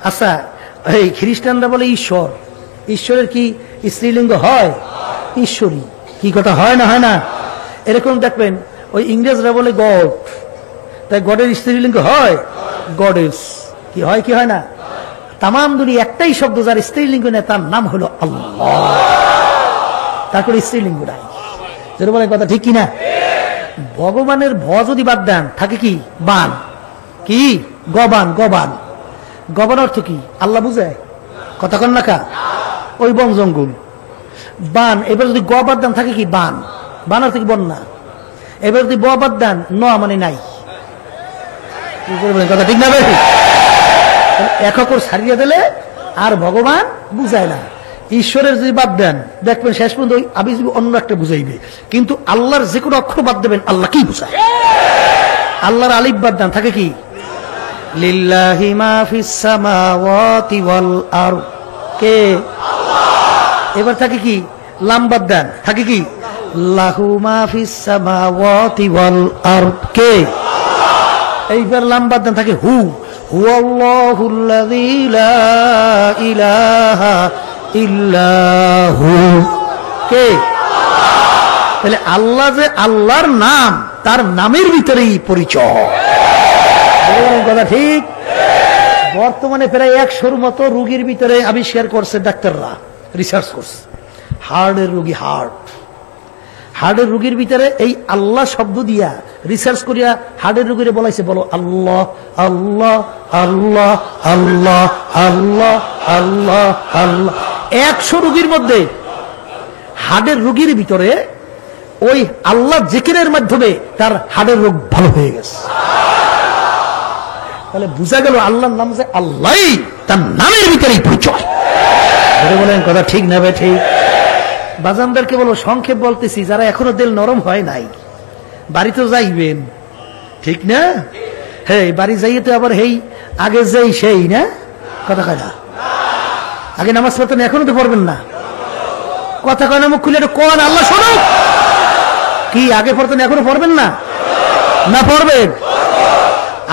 আচ্ছা, এই খ্রিস্টানরা বলে ঈশ্বর, ঈশ্বরের কি স্ত্রীলিঙ্গ হয়? ঈশ্বরী। কি কথা হয় না, হয় না? এরকম দেখবেন ওই ইংরেজরা বলে গড, তাই গডের স্ত্রীলিঙ্গ হয় গডেস। কি হয়, কি হয় না? তামাম দুনিয়া একটাই শব্দ যার স্ত্রীলিঙ্গ নেই, তার নাম হলো আল্লাহ। তারপরে স্ত্রীলিঙ্গ নাই। যেটা বলে কথা ঠিক কিনা? ভগবানের ভ যদি বাদ দেন থাকে কি? বান। কি? গবান। গবান গবান অর্থ কি? আল্লাহ বুঝে কথা কন না কা? ওই বন জঙ্গল বান। এবার যদি গ বাদ দেন থাকে কি? বান। বান অর্থ কি? বন্যা। এবার যদি ব বাদ দেন ন মানে নাই। কথা ঠিক না ভাই? এক অক্ষর ছাড়িয়ে দিলে আর ভগবান বুঝায় না। ঈশ্বরের যদি বাদ দেন দেখবেন শেষ পর্যন্ত ওই আবি অন্য একটা বুঝাইবে, কিন্তু আল্লাহর যে কোনো অক্ষর বাদ দেবেন আল্লাহ কি বুঝায়? আল্লাহর আলিফ বাদ দেন থাকে কি? লিল্লাহি মা ফিস সামাওয়াতি ওয়াল আরদ। কে? আল্লাহ। এবার থাকে কি? লাম বাদ দেন থাকে কি? লাহু মা ফিস সামাওয়াতি ওয়াল আরদ। কে? আল্লাহ। এইবার লাম বাদ দেন থাকে হু। হুয়াল্লাহুল্লাযী লা ইলাহা ইল্লাহু। কে? তাহলে আল্লাহ যে আল্লাহর নাম, তার নামের ভিতরেই পরিচয়। কথা ঠিক? বর্তমানে প্রায় 100-র মতো রোগীর ভিতরে আবিষ্কার করছে ডাক্তাররা, রিসার্চ করছে। হার্টের রোগী, হার্টের রোগীর ভিতরে এই আল্লাহ শব্দ দিয়া রিসার্চ করিয়া হার্টের রোগীরে বলাইছে, বলো আল্লাহ আল্লাহ আল্লাহ আল্লাহ আল্লাহ আল্লাহ আল্লাহ। 100 রোগীর মধ্যে হার্টের রোগীর ভিতরে ওই আল্লাহ জিকিরের মাধ্যমে তার হার্টের রোগ ভালো হয়ে গেছে। তাহলে বুঝা গেল আল্লাহর নাম যে আল্লাহ, তার নামের ভিতরেই পরিচয়। বলেন কথা ঠিক না ভাই? ঠিক। বাজানদারকে বলো, সংক্ষেপ বলতেছি, যারা এখনো দিল নরম হয় নাই, বাড়ি তো যাইবেন, ঠিক না? হ্যাঁ, বাড়ি যাইয়ে তো আবার হেই আগে যাই সেই না কথা কয় না। আগে নামাজ পড়তেন, এখনো তো পড়বেন না। কথা কয় না, মুখ খুলে কোন আল্লাহ শোনো কি? আগে পড়তেন, এখনো পড়বেন না? না পড়বেন?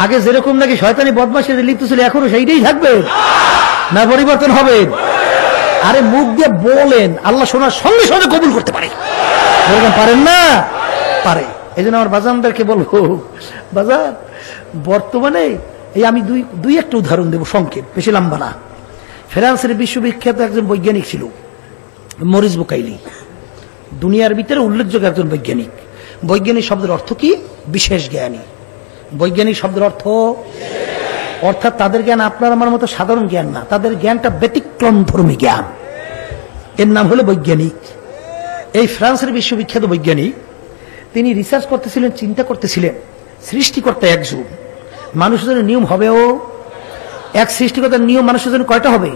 আগে যেরকম নাকি শয়তানি বদমাশি লিপ্ত ছিল, এখনো সেইটাই থাকবে না? পরিবর্তন হবে? আরে মুখ দিয়ে বলেন, আল্লাহ শোনার সঙ্গে সঙ্গে কবুল করতে পারে। পারেন না? পারে। এই জন্য আমার বাজানদেরকে বলবো, বাজার বর্তমানে এই আমি দুই একটা উদাহরণ দেবো সংক্ষেপ, বেশি লম্বা না। ফ্রান্সের বিশ্ববিখ্যাত একজন বৈজ্ঞানিক ছিল মরিস বুকাইলি, দুনিয়ার ভিতরে উল্লেখযোগ্য একজন বৈজ্ঞানিক। বৈজ্ঞানিক শব্দের অর্থ কি? বিশেষ জ্ঞানী। বৈজ্ঞানিক শব্দের অর্থ, অর্থাৎ তাদের জ্ঞান আপনার আমার মতো সাধারণ জ্ঞান না, তাদের জ্ঞানটা ব্যতিক্রম ধর্মী জ্ঞান। এর নাম হলো বৈজ্ঞানিক। এই ফ্রান্সের বিশ্ববিখ্যাত বৈজ্ঞানিক, তিনি রিসার্চ করতেছিলেন, চিন্তা করতেছিলেন সৃষ্টিকর্তা একজন, মানুষের জন্য নিয়ম হবেও এক। সৃষ্টিকর্তার নিয়ম মানুষের জন্য কয়টা হবে?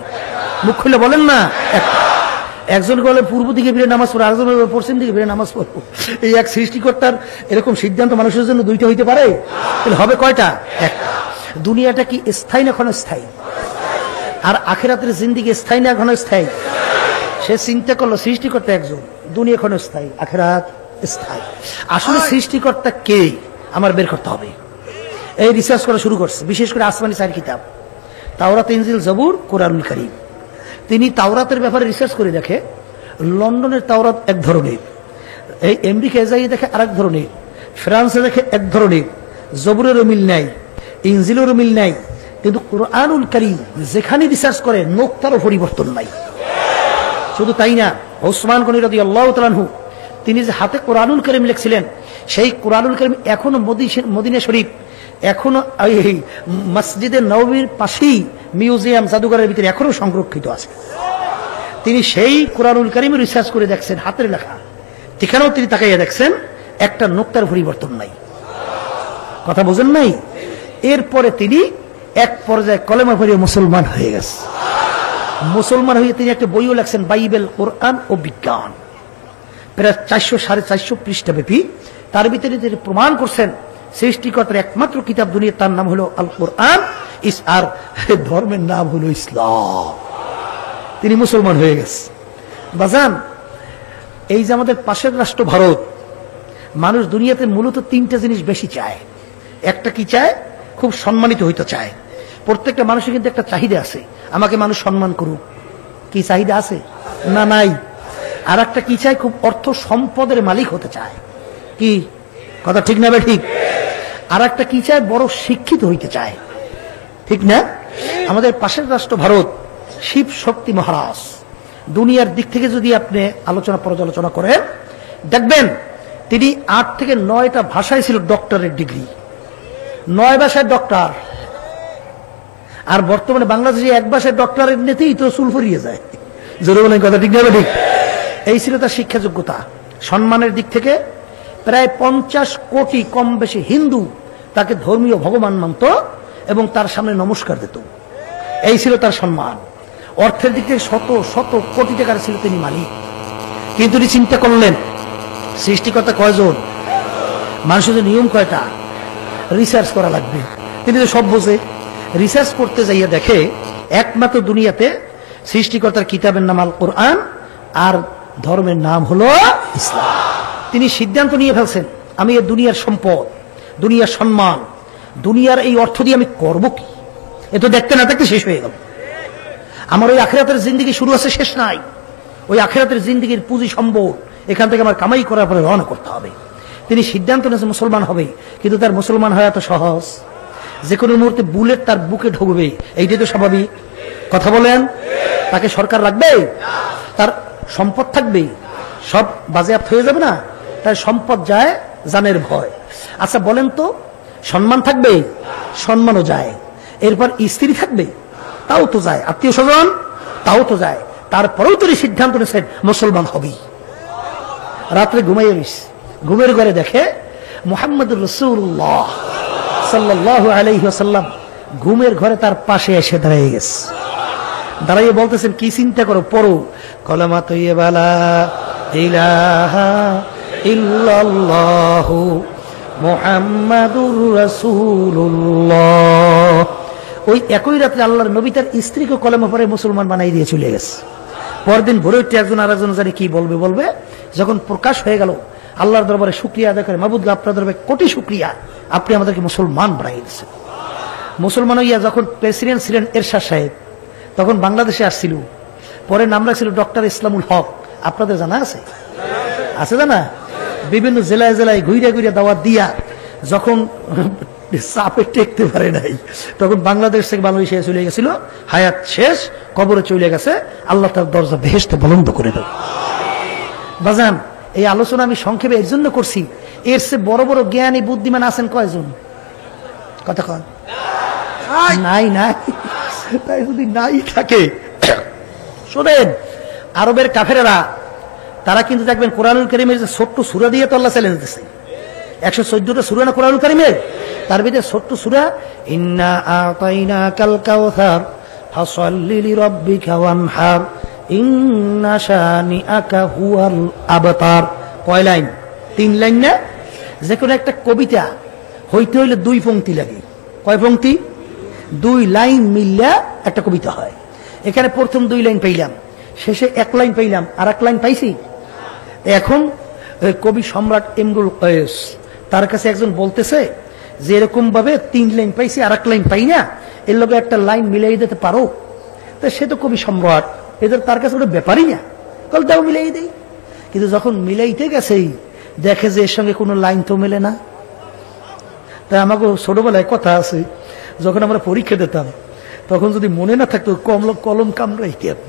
মুখ খুলে বলেন না। একজন বলে পূর্ব দিকে ফিরে নামাজ পড়ো, আরেকজন বলে পশ্চিম দিকে ফিরে নামাজ পড়বো। এই এক সৃষ্টিকর্তার এরকম সিদ্ধান্ত মানুষের জন্য দুইটা হইতে পারে? তাহলে হবে কয়টা? একটা। দুনিয়াটা কি স্থায়ী না ক্ষণস্থায়ী? আর আখিরাতের জিন্দেগি স্থায়ী না ক্ষণস্থায়ী? সে চিন্তা করলো সৃষ্টিকর্তা একজন, দুনিয়া ক্ষণস্থায়ী, আখিরাত স্থায়ী। আসলে সৃষ্টিকর্তা কে আমার বের করতে হবে। এই রিসার্চ করা শুরু করছে, বিশেষ করে আসমানি 4 কিতাব, তাওরাত, ইনজিল, জবুর, কোরআনুল কারীম। তিনি তাওরাতের ব্যাপারে রিসার্চ করে দেখে লন্ডনের তাওরাত এক ধরনের, এই আমেরিকায় যাই দেখে আরেক ধরনের, ফ্রান্সে দেখে এক ধরনের, জবুরেরও মিল নাই, ইনজিলেরও মিল নাই, কিন্তু কোরআনুল কারীম যেখানে রিসার্চ করে নোক্তারও পরিবর্তন নাই। শুধু তাই না, ওসমান গনি রাদিয়াল্লাহু তাআলা আনহু তিনি যে হাতে কোরআনুল কারীম লিখছিলেন, সেই কোরআনুল কারীম এখনো মদিনা শরীফ, এখনো এই মসজিদে নববীর পাশেই মিউজিয়াম, জাদুঘরের ভিতরে এখনো সংরক্ষিত আছে। তিনি সেই কোরআনুল কারীম রিসার্চ করে দেখছেন, হাতের লেখা, সেখানেও তিনি তাকাইয়া দেখছেন একটা নোক্তার পরিবর্তন নাই। কথা বোঝেন নাই? এরপরে তিনি এক পর্যায়ে কলেমা পড়ে মুসলমান হয়ে গেছে। মুসলমান হয়ে তিনি একটা বইও লেখছেন, বাইবেল, কোরআন ও বিজ্ঞান, প্রায় 400-450 পৃষ্ঠা ব্যাপী। তার ভিতরে তিনি প্রমাণ করছেন সৃষ্টিকর্তার একমাত্র কিতাব দুনিয়া, তার নাম হলো আল কোরআন, আর ধর্মের নাম হলো ইসলাম। তিনি মুসলমান হয়ে গেছে। বাজান, এই যে আমাদের পাশের রাষ্ট্র ভারত, মানুষ দুনিয়াতে মূলত 3টা জিনিস বেশি চায়। একটা কি চায়? খুব সম্মানিত হইতে চায়। প্রত্যেকটা মানুষের কিন্তু একটা চাহিদা আছে, আমাকে মানুষ সম্মান করুক। কি চাহিদা আছে না? নাই। আর একটা কি চায়? খুব অর্থ সম্পদের মালিক হতে চায়। কি কথা ঠিক না ভাই? ঠিক। আর একটা কি চায়? বড় শিক্ষিত হইতে চায়, ঠিক না? আমাদের পাশের রাষ্ট্র ভারত, শিব শক্তি মহারাজ, দুনিয়ার দিক থেকে যদি আপনি আলোচনা পর্যালোচনা করেন, দেখবেন তিনি 8 থেকে 9টা ভাষায় ছিল ডক্টরেট ডিগ্রি, 9 ভাষায় ডক্টর। আর বর্তমানে বাংলাদেশে 1 ভাষায় ডক্টরেট নিতেই তো চুল ফুরিয়ে যায়। জোরে বলেন কথা ঠিক না ঠিক? এই ছিল তার শিক্ষা যোগ্যতা। সম্মানের দিক থেকে প্রায় 50 কোটি কম বেশি হিন্দু তাকে ধর্মীয় ভগবান মানত এবং তার সামনে নমস্কার দিত। এই ছিল তার সম্মান। অর্থের দিক থেকে শত শত কোটি টাকার ছিল তিনি মালিক। কিন্তু তিনি চিন্তা করলেন, সৃষ্টিকর্তা কয়জন, মানুষের নিয়ম কয়টা, রিসার্চ করা লাগবে। তিনি তো সব বোঝে। রিসার্চ করতে যাইয়া দেখে একমাত্র দুনিয়াতে সৃষ্টিকর্তার কিতাবের নাম আল কোরআন আর ধর্মের নাম হলো ইসলাম। তিনি সিদ্ধান্ত নিয়ে ফেলছেন, আমি এই দুনিয়ার সম্পদ, দুনিয়ার সম্মান, দুনিয়ার এই অর্থ দিয়ে আমি করব কি? এ তো দেখতে না দেখতে শেষ হয়ে গেল। আমার ওই আখিরাতের জিন্দেগি শুরু আছে, শেষ নাই। ওই আখিরাতের জিন্দেগির পুঁজি সম্বল এখান থেকে আমার কামাই করার পরে রওনা করতে হবে। তিনি সিদ্ধান্ত নিয়েছে মুসলমান হবে। কিন্তু তার মুসলমান হওয়া এত সহজ? যে কোনো মুহূর্তে বুলেট তার বুকে ঢুকবে, এইটাই তো স্বাভাবিক। কথা বলেন, তাকে সরকার রাখবে? তার সম্পদ থাকবে, সব বাজেয়াপ্ত হয়ে যাবে না? তার সম্পদ যায়, জানের ভয়। আচ্ছা বলেন তো, সম্মান থাকবে? সম্মানও যায়। এরপর স্ত্রী থাকবে, তাও তো যায়। আত্মীয় স্বজন, তাও তো যায়। তারপরেও তিনি সিদ্ধান্ত নিয়েছেন মুসলমান হবি। রাত্রে ঘুমাইয়ে নিস, ঘুমের ঘরে দেখে মুহাম্মদুর রাসূলুল্লাহ সাল্লাল্লাহু আলাইহি ওয়াসাল্লাম ঘুমের ঘরে তার পাশে এসে দাঁড়িয়ে গেছে। দাঁড়িয়ে বলতেছেন, কি চিন্তা করো, পড়ো কলামা তাইয়্যিবা লা ইলাহা ইল্লাল্লাহু মুহাম্মাদুর রাসূলুল্লাহ। ওই একই রাত্রে আল্লাহর নবী তার স্ত্রীকে কলেমা পড়ে মুসলমান বানাই দিয়ে চলে গেছে। পরদিন ভোরে উঠে একজন আরেকজন জানি কি বলবে। যখন প্রকাশ হয়ে গেল, আল্লাহর দরবারে শুকরিয়া আদায় করে, মাবুদ আপনার দরবারে কোটি শুকরিয়া, আপনি আমাদেরকে মুসলমান বানাই দিয়েছেন। মুসলমান হইয়া যখন প্রেসিডেন্ট ছিলেন এরশাদ সাহেব, তখন বাংলাদেশে আসছিল। পরে নাম রাখছিল ডক্টর ইসলামুল হক। আপনাদের জানা আছে? আছে জানা? বিভিন্ন জেলায় জেলায় ঘুরে ঘুরে দাওয়াত দিয়া যখন চাপে টেকতে পারে নাই, তখন বাংলাদেশ থেকে বাংলাদেশে চলে গেছিল। হায়াত শেষ, কবরে চলে গেছে। আল্লাহ তার দরজা বেহেশতে বুলন্দ করে দেয়। বাজান, এই আলোচনা আমি সংক্ষেপে এর জন্য করছি, এর চেয়ে বড় বড় জ্ঞানী বুদ্ধিমান আছেন কয়জন? কথা কন। নাই নাই। তাই যদি নাই থাকে, শোনেন, আরবের কাফেরেরা তারা কিন্তু দেখবেন কোরআনুল কারীমের যে ছোট্ট সূরা দিয়ে তো আল্লাহ চ্যালেঞ্জ দিচ্ছে। 114টা সূরা না কোরআনুল কারীমের, তার ভিতরে ছোট্ট সূরা ইন্না আতাইনাকাল কাউসার ফাসাল্লি লিরাব্বিকা ওয়ানহার ইন্না শানিআকা হুয়াল আবতার। কয় লাইন? 3 লাইন না? যে কোনো একটা কবিতা হইতে হইলে 2 পংক্তি লাগে। কয় পংক্তি? 2 লাইন মিললে একটা কবিতা হয়। এখানে প্রথম 2 লাইন পাইলাম, শেষে 1 লাইন পাইলাম, আর 1 লাইন পাইছি। এখন কবি সম্রাট ইমরুল কয়েস, তার কাছে একজন বলতেছে যে এরকম ভাবে 3 লাইন পাইছি, আর 1 লাইন পাই না, এর লগে একটা লাইন মিলাই দিতে পারো? তা সে তো কবি সম্রাট, এদের তার কাছে ওটা ব্যাপারই না। কল দাও মিলাই দেই। কিন্তু যখন মিলাইতে গেছেই দেখে যে এর সঙ্গে কোনো লাইন তো মেলে না। তাই আমাকে ছোটবেলায় কথা আছে, যখন আমরা পরীক্ষা দিতাম তখন যদি মনে না থাকতো কলম কামড়াইতাম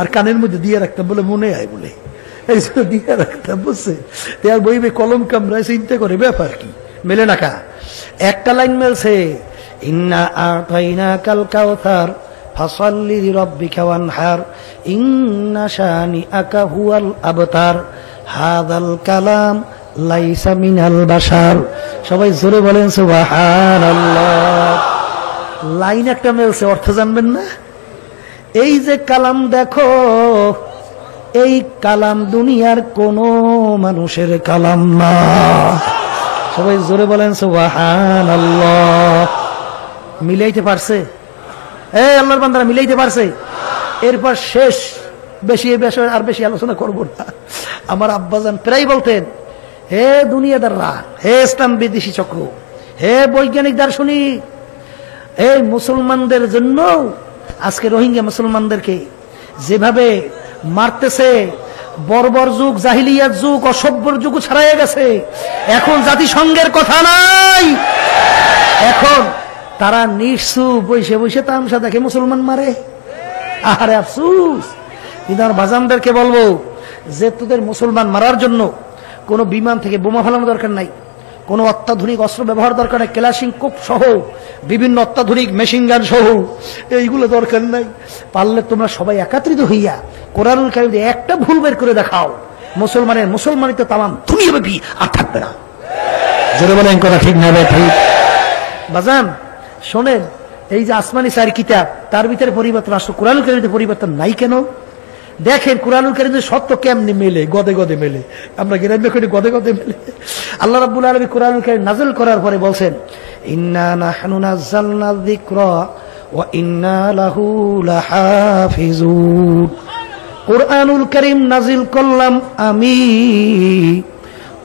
আর কানের মধ্যে দিয়ে রাখতাম, বলে মনে হয় বলে এই জন্য দিয়ে রাখতাম, বুঝছে? আর বইবে কলম কামড়ায়, চিন্তা করে ব্যাপার কি, মেলে না কা। একটা লাইন মেলছে, ইন্না আতাইনাকাল কাউসার ফাসাল্লি লিরাব্বিকা ওয়ানহার ইন্না শানিআকা হুয়াল আবতার হাযাল কালাম লাইসা মিনাল বাশার। সবাই জোরে বলেন সুবহানাল্লাহ। লাইন একটা মেলছে, অর্থ জানবেন না? এই যে কালাম দেখো, এই কালাম দুনিয়ার কোন মানুষের কালাম না। সবাই জোরে বলেন সুবহানাল্লাহ। মিলাইতে পারছে? এই আল্লাহর বান্দারা মিলাইতে পারছে? এরপর শেষ। বেশি আর বেশি আলোচনা করব না। আমার আব্বাজান প্রায় বলতেন, হে দুনিয়াদাররা, হে ইসলাম বিদেশি চক্র, হে বৈজ্ঞানিক দার্শনিক, এই মুসলমানদের জন্য আজকে রোহিঙ্গা মুসলমানদেরকে যেভাবে মারতেছে, বর্বর যুগ, জাহিলিয়াত যুগ, অসভ্যর যুগ ছাড়াই গেছে। এখন জাতিসংঘের কথা নাই, এখন তারা নিশ্চুপ বসে বসে তামসা দেখে মুসলমান মারে। আরে আফসুস। কিন্তু আমার বাজানদেরকে বলবো যে তোদের মুসলমান মারার জন্য কোনো বিমান থেকে বোমা ফেলানো দরকার নাই, কোনো অত্যাধুনিক অস্ত্র ব্যবহার দরকার নাই, ক্লাশিনকোভ সহ বিভিন্ন অত্যাধুনিক মেশিন গান সহ এইগুলো দরকার নাই। পারলে তোমরা সবাই একত্রিত হইয়া কোরআনুল কারীমে একটা ভুল বের করে দেখাও, মুসলমানিত তামাম দুনিয়াব্যাপী আর থাকবে না। জোরে বলেন কথা ঠিক না ভাই? ঠিক বাজান শোনেন, এই যে আসমানি 4 কিতাব তার ভিতরে পরিবর্তন আসলো, কোরআনুল কারীমে পরিবর্তন নাই কেন? দেখেন কোরআনুল কারীমে সত্য কেমনে মেলে, গদে গদে মেলে। আমরা গ্রাম্য করি গদে গদে মেলে। আল্লাহ রাব্বুল আলামিন কোরআনুল কারীম নাযিল করার পরে বলছেন, ইন্না নাহনু নাযালনা যিকরা ওয়া ইন্না লাহু লাহাফিজুন। কোরআনুল কারীম নাযিল করলাম আমি,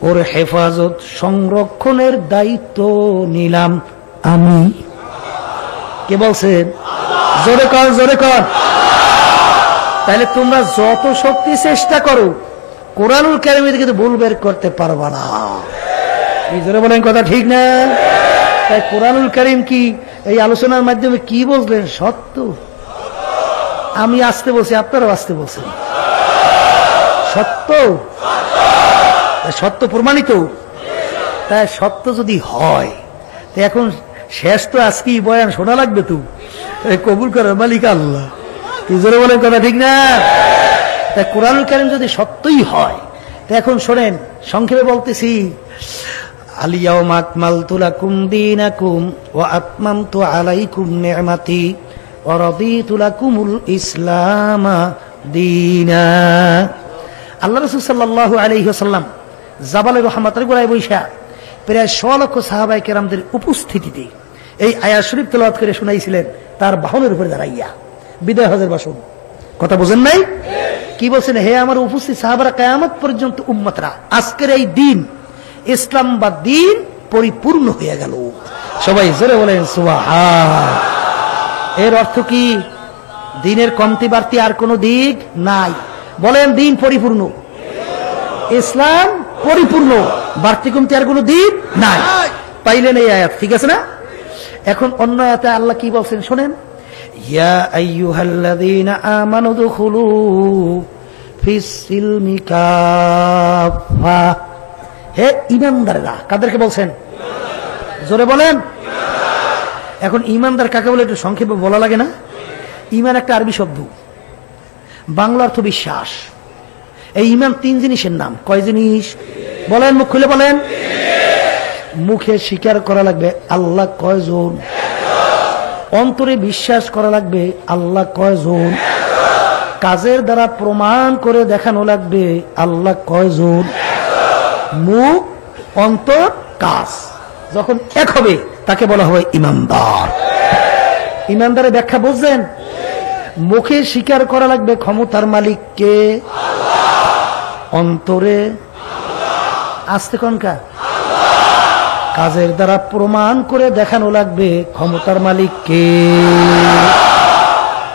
ওর হেফাজত সংরক্ষণের দায়িত্ব নিলাম আমি। কে বলছেন? জোরে কর, জোরে কর। তাহলে তোমরা যত শক্তি চেষ্টা করো কোরআনুল কারীমে কিন্তু ভুল বের করতে পারবা না। জোরে বলেন কথা ঠিক না? তাই কোরআনুল কারীম কি এই আলোচনার মাধ্যমে কি বললেন? সত্য। আমি আসতে বলছি, আপনারাও আসতে বলছেন। সত্য, সত্য প্রমাণিত। তাই সত্য যদি হয় এখন শেষ তো আজকেই বয়ান শোনা লাগবে, তো কবুল করার মালিক আল্লাহ। জোরে বলেন কথা ঠিক না? তাই কোরআনুল কারীম যদি সত্যই হয় তো এখন শোনেন, সংক্ষেপে বলতেছি, আল-ইয়াওমা আকমালতু লাকুম দীনাকুম ওয়া আতমামতু আলাইকুম নি'মাতি ওয়া রাদিতু লাকুমুল ইসলাম দীনা। আল্লাহ রাসূল সাল্লাল্লাহু আলাইহি ওয়াসাল্লাম জাবালে রহমাতের গোড়ায় বৈশা প্রায় 100 লক্ষ সাহাবায়ে কেরামদের উপস্থিতিতে এই আয়াত শরীফ তেলাওয়াত করে শুনাইছিলেন তার বাহনের উপরে দাঁড়াইয়া। বিদায় হজের ভাষণ, কথা বোঝেন নাই? কি বলছেন? হে আমার উপস্থিত সাহাবারা, কিয়ামত পর্যন্ত উম্মতরা, আজকের এই দিন ইসলাম বা দিন পরিপূর্ণ হয়ে গেল। সবাই জোরে বলেন সুবহান। এর অর্থ কি? দিনের কমতি বাড়তি আর কোনো দিক নাই। বলেন দিন পরিপূর্ণ, ইসলাম পরিপূর্ণ, বাড়তি কমতি আর কোনো দিক নাই। পাইলেন এই আয়াত, ঠিক আছে না? এখন অন্য আয়াতে আল্লাহ কি বলছেন শোনেন, ইয়া আইয়ুহাল্লাযীনা আমানু দুখুলু ফিস সিলমি কাফা। হে ঈমানদাররা, কাদেরকে বলছেন? জোরে বলেন। এখন ঈমানদার কাকে বলে একটু সংক্ষেপে বলা লাগে না? ঈমান একটা আরবি শব্দ, বাংলা অর্থ বিশ্বাস। এই ঈমান 3 জিনিসের নাম। কয় জিনিস? বলেন, মুখ খুলে বলেন। মুখে স্বীকার করা লাগবে আল্লাহ কয়জন, অন্তরে বিশ্বাস করা লাগবে আল্লাহ কয়জন, কাজের দ্বারা প্রমাণ করে দেখানো লাগবে আল্লাহ কয়জন। মুখ, অন্তর, কাজ যখন এক হবে তাকে বলা হয় ইমানদার। ইমানদারের ব্যাখ্যা বুঝছেন? মুখে স্বীকার করা লাগবে ক্ষমতার মালিককে, অন্তরে আস্তে কনকা কাজের দ্বারা প্রমাণ করে দেখানো লাগবে ক্ষমতার মালিককে।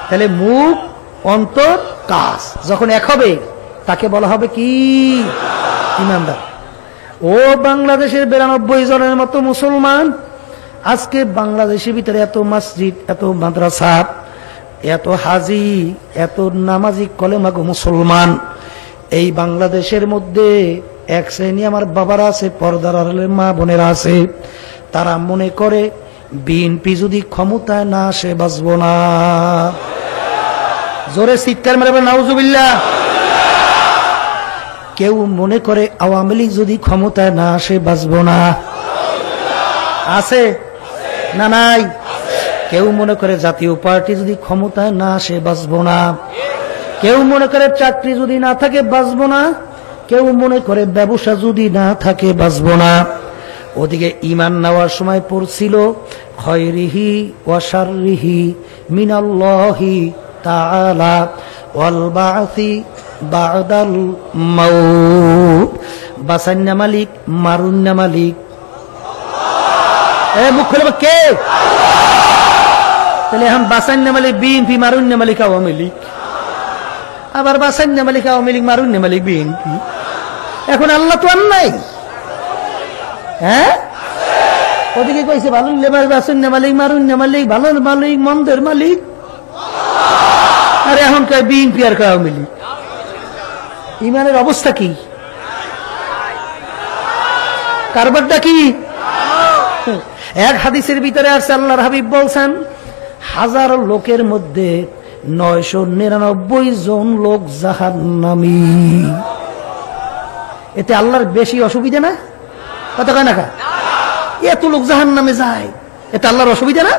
তাহলে মুখ, অন্তর, কাজ যখন এক হবে তাকে বলা হবে কি? ইমানদার। ও বাংলাদেশের 92 জনের মতো মুসলমান, আজকে বাংলাদেশের ভিতরে এত মসজিদ, এত মাদ্রাসা, এত হাজি, এত নামাজি কলেমাগো মুসলমান, এই বাংলাদেশের মধ্যে এক শ্রেণী আমার বাবারা আছে, পর্দার আড়ালের মা বোনেরা আছে, তারা মনে করে বিএনপি যদি ক্ষমতায় না আসে বাঁচব না। জোরে চিৎকার মেরে নাউজুবিল্লাহ। কেউ মনে করে আওয়ামী লীগ যদি ক্ষমতায় না আসে বাঁচব না। আছে না নাই? কেউ মনে করে জাতীয় পার্টি যদি ক্ষমতায় না আসে বাঁচব না। কেউ মনে করে চাকরি যদি না থাকে বাঁচব না। কেউ মনে করে ব্যবসা যদি না থাকে বাঁচব না। ওদিকে ঈমান নেওয়ার সময় পড়ছিল খয়রিহি ওয়া শাররিহি মিনাল্লাহি তাআলা ওয়াল বা'সি বা'দাল মাউত। বাসান্না মালিক, মারুন্না মালিক, মুখ খুলে কে? তাহলে এখন বাসান্না মালিক বিএনপি, মারুন্না মালিক আওয়ামী লীগ, আবার বাসান্না মালিক আওয়ামী লীগ, মারুন্না মালিক বিএনপি। এখন আল্লাহ তো আর নাই, হ্যাঁ? ওদিকে কইছে ভালো লেবার বাসুন না মালিক, মারুন না মালিক, ভালো মালিক, মন্দের মালিক। আর এখন কয় বিএনপি আর কয় আওয়ামী লীগ। ইমানের অবস্থা কি? কারবারটা কি? এক হাদিসের ভিতরে আসছে, আল্লাহর হাবিব বলছেন, 1000 লোকের মধ্যে 999 জন লোক জাহান্নামী। এতে আল্লাহর বেশি অসুবিধা না? কথা কয় না কা? এত লোক জাহান্নামে যায়, এটা আল্লাহর অসুবিধা না?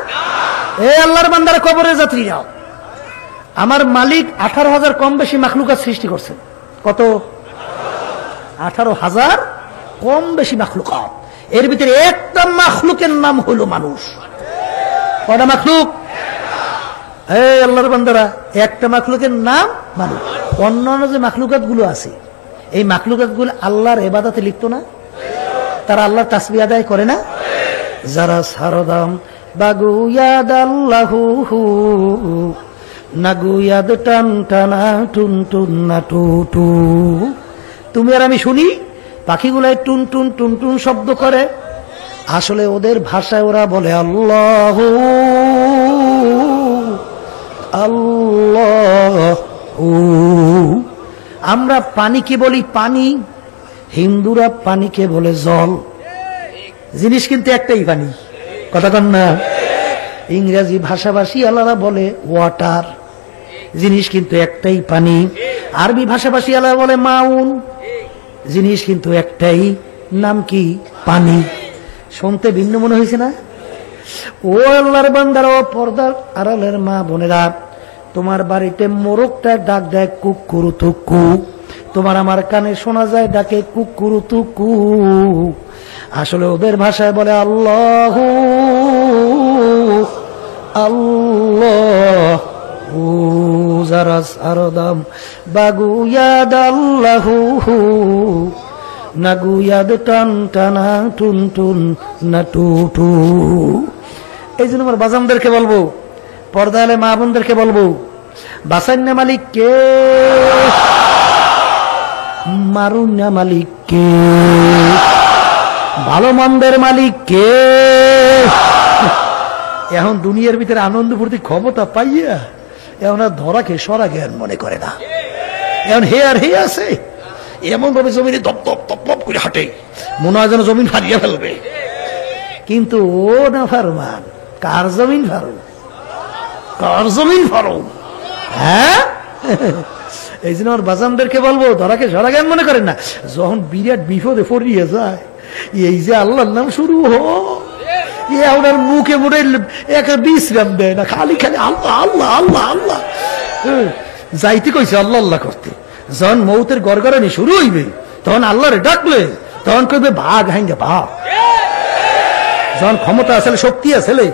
এ আল্লাহর বান্দারা, কবরের যাত্রীরা, আমার মালিক 18,000 কম বেশি মাখলুকাত সৃষ্টি করছেন। কত? 18,000 কম বেশি মাখলুকাত। এর ভিতরে একটা মাখলুকের নাম হলো মানুষ। কয়টা মাখলুক? এই আল্লাহর বান্দারা, একটা মাখলুকের নাম মানুষ। অন্যান্য যে মাখলুকাত গুলো আছে, এই মাখলুকাত গুলো আল্লাহর ইবাদতে লিপ্ত না? তারা আল্লাহর তাসবিহ আদায় করে না? যারা সারদাম বাগুয়াদ আল্লাহু নাগুয়াদ টান টানা টুন টুন না টু টু। তুমি আর আমি শুনি পাখিগুলাই টুন টুন টুন টুন শব্দ করে, আসলে ওদের ভাষায় ওরা বলে আল্লাহ আল্লাহ। আমরা পানিকে বলি পানি, হিন্দুরা পানিকে বলে জল। জিনিস কিন্তু একটাই পানি। কথা কন না? ইংরেজি ভাষাভাষী আলাদা বলে ওয়াটার, জিনিস কিন্তু একটাই পানি। আরবি ভাষাভাষী আলাদা বলে মাউন, জিনিস কিন্তু একটাই, নাম কি? পানি। শুনতে ভিন্ন মনে হয়েছে না? ও আল্লাহর বান্দারা, ও পর্দার আড়ালের মা বোনেরা, তোমার বাড়িতে মোরগটা ডাক দেয় কুকুরু তুকু, তোমার আমার কানে শোনা যায় ডাকে কুকুরু তুকু, আসলে ওদের ভাষায় বলে আল্লাহ আল্লাহ। যারা সারদাম বাগুয়াদ আল্লাহু নাগুয়াদ টান টানা টুন টুন না টু টু। এই জন্য আমার বাজানদেরকে বলবো, পর্দালে মা বোনদেরকে বলবো, বাসান্না মালিক কে, মারুন্না মালিক কে, ভালো মন্দের মালিক কে। এখন দুনিয়ার ভিতরে আনন্দ ফুর্তি ক্ষমতা পাইয়া এখন আর ধরাকে সরা জ্ঞান মনে করে না। এখন হে আর হে আছে, এমন ভাবে জমিনে দপ দপ দপ দপ করে হাঁটে, মনে হয় যেন জমিন ফারিয়ে ফেলবে। কিন্তু ও না ফারমান, কার জমিন ফারু, কার জমিন ফারু। হ্যাঁ, এই জন্য আমার বাজানদেরকে বলবো, ধরাকে সরা জ্ঞান মনে করেন না। যখন বিরাট বিপদে পড়িয়ে যায়, এই যে আল্লাহর নাম শুরু আপনার মুখে মুখে এক বিশ্রাম দেয় না, খালি খালি আল্লাহ আল্লাহ আল্লাহ আল্লাহ। যাইতে কইছে আল্লাহ আল্লাহ করতে, যখন মৌতের গড়গড়ানি শুরু হইবে, তখন আল্লাহরে ডাকলে তখন কইবে ভাগ হাঙ্গে ভাগ। যখন ক্ষমতা আসলে শক্তি আসলে,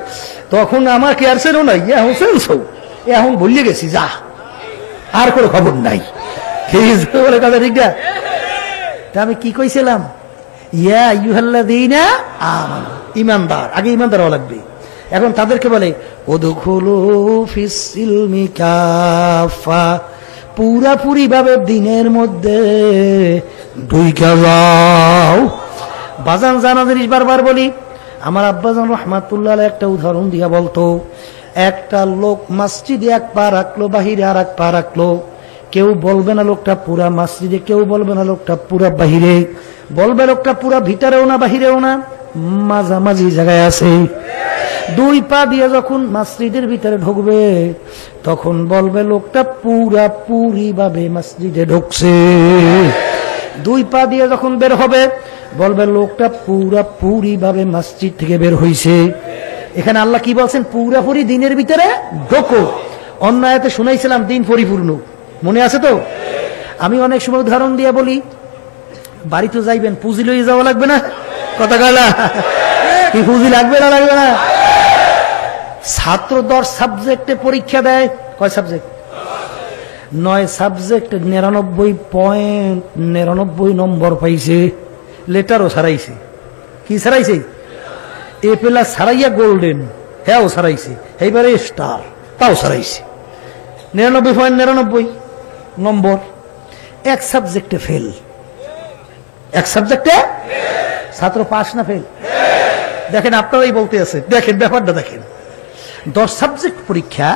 তখন আমাকে আর চেনো নাই, এখন চেনছো, এখন ভুলিয়ে গেছি, যা আর কোনো খবর নাই। বলে কথা ঠিক না? আমি কি কইছিলাম? ইয়া আইয়ুহাল্লাযীনা আমানু, ঈমানদার, আগে ঈমানদার হওয়া লাগবে। এখন তাদেরকে বলে উদখুলু ফিস সিলমি কাফা, পুরাপুরি ভাবে দিনের মধ্যে ঢুইকা যাও। বাজান জানা জিনিস বারবার বলি, আমার আব্বাজান রাহমাতুল্লাহ আলাইহি একটা উদাহরণ দিয়া বলতো, একটা লোক মসজিদে এক পা রাখলো, বাহিরে আর এক পা রাখলো, কেউ বলবে না লোকটা পুরা মসজিদে, কেউ বলবে না লোকটা পুরা বাহিরে, বলবে লোকটা পুরা ভিতরেও না বাহিরেও না, মাঝামাঝি জায়গায় আছে। দুই পা দিয়ে যখন মসজিদের ভিতরে ঢুকবে, তখন বলবে লোকটা পুরা পুরি ভাবে মসজিদে ঢুকছে। দুই পা দিয়ে যখন বের হবে, বলবে লোকটা পুরা পুরি ভাবে মসজিদ থেকে বের হইছে। এখানে আল্লাহ কি বলছেন? পুরাপুরি দিনের ভিতরে ঢোকো। অন্য আয়াতে শুনাইছিলাম দিন পরিপূর্ণ, মনে আছে তো? আমি অনেক সময় উদাহরণ দিয়ে বলি, বাড়িতে যাইবেন, পুঁজি লইয়ে যাওয়া লাগবে না? কথা কয়লা কি পুঁজি লাগবে না লাগবে না? ছাত্র 10 সাবজেক্টে পরীক্ষা দেয়, কয় সাবজেক্ট? 9 সাবজেক্ট 99.99 নম্বর পাইছে, লেটারও ছাড়াইছে। কি ছাড়াইছে? এ প্লাস ছাড়াইয়া গোল্ডেন, হ্যাঁ ছাড়াইছে, এইবারে স্টার, তাও ছাড়াইছে। 99.99 নম্বর। এক সাবজেক্টে ফেল, এক সাবজেক্টে ছাত্র পাস না ফেল? দেখেন আপনারাই বলতে আছে, দেখেন ব্যাপারটা দেখেন, 10 সাবজেক্ট পরীক্ষা,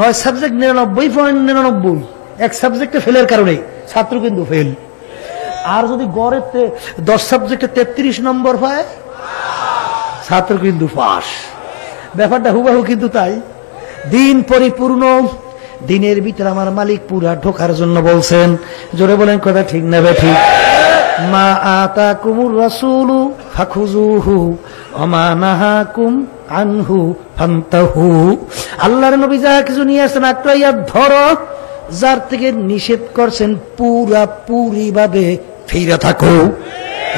9 সাবজেক্ট 99.99, এক সাবজেক্টে ফেলের কারণে ছাত্র কিন্তু ফেল। আর যদি গড়ে 10 সাবজেক্টে 33 নম্বর পায়, ছাত্র কিন্তু পাস। ব্যাপারটা হুবাহু কিন্তু তাই। দিন পরিপূর্ণ, দিনের ভিতরে আমার মালিক পুরা ঢোকার জন্য বলছেন। জোরে বলেন কথা ঠিক না বেঠিক? মা আতাকুমুর রাসূলু ফাখুযুহু ওয়া মা নাহাকুম আনহু ফান্তাহু। আল্লাহর নবী যা কিছু নিয়ে আসেন আঁকড়াইয়া ধরো, যার থেকে নিষেধ করছেন পুরাপুরি ভাবে ফিরে থাকো।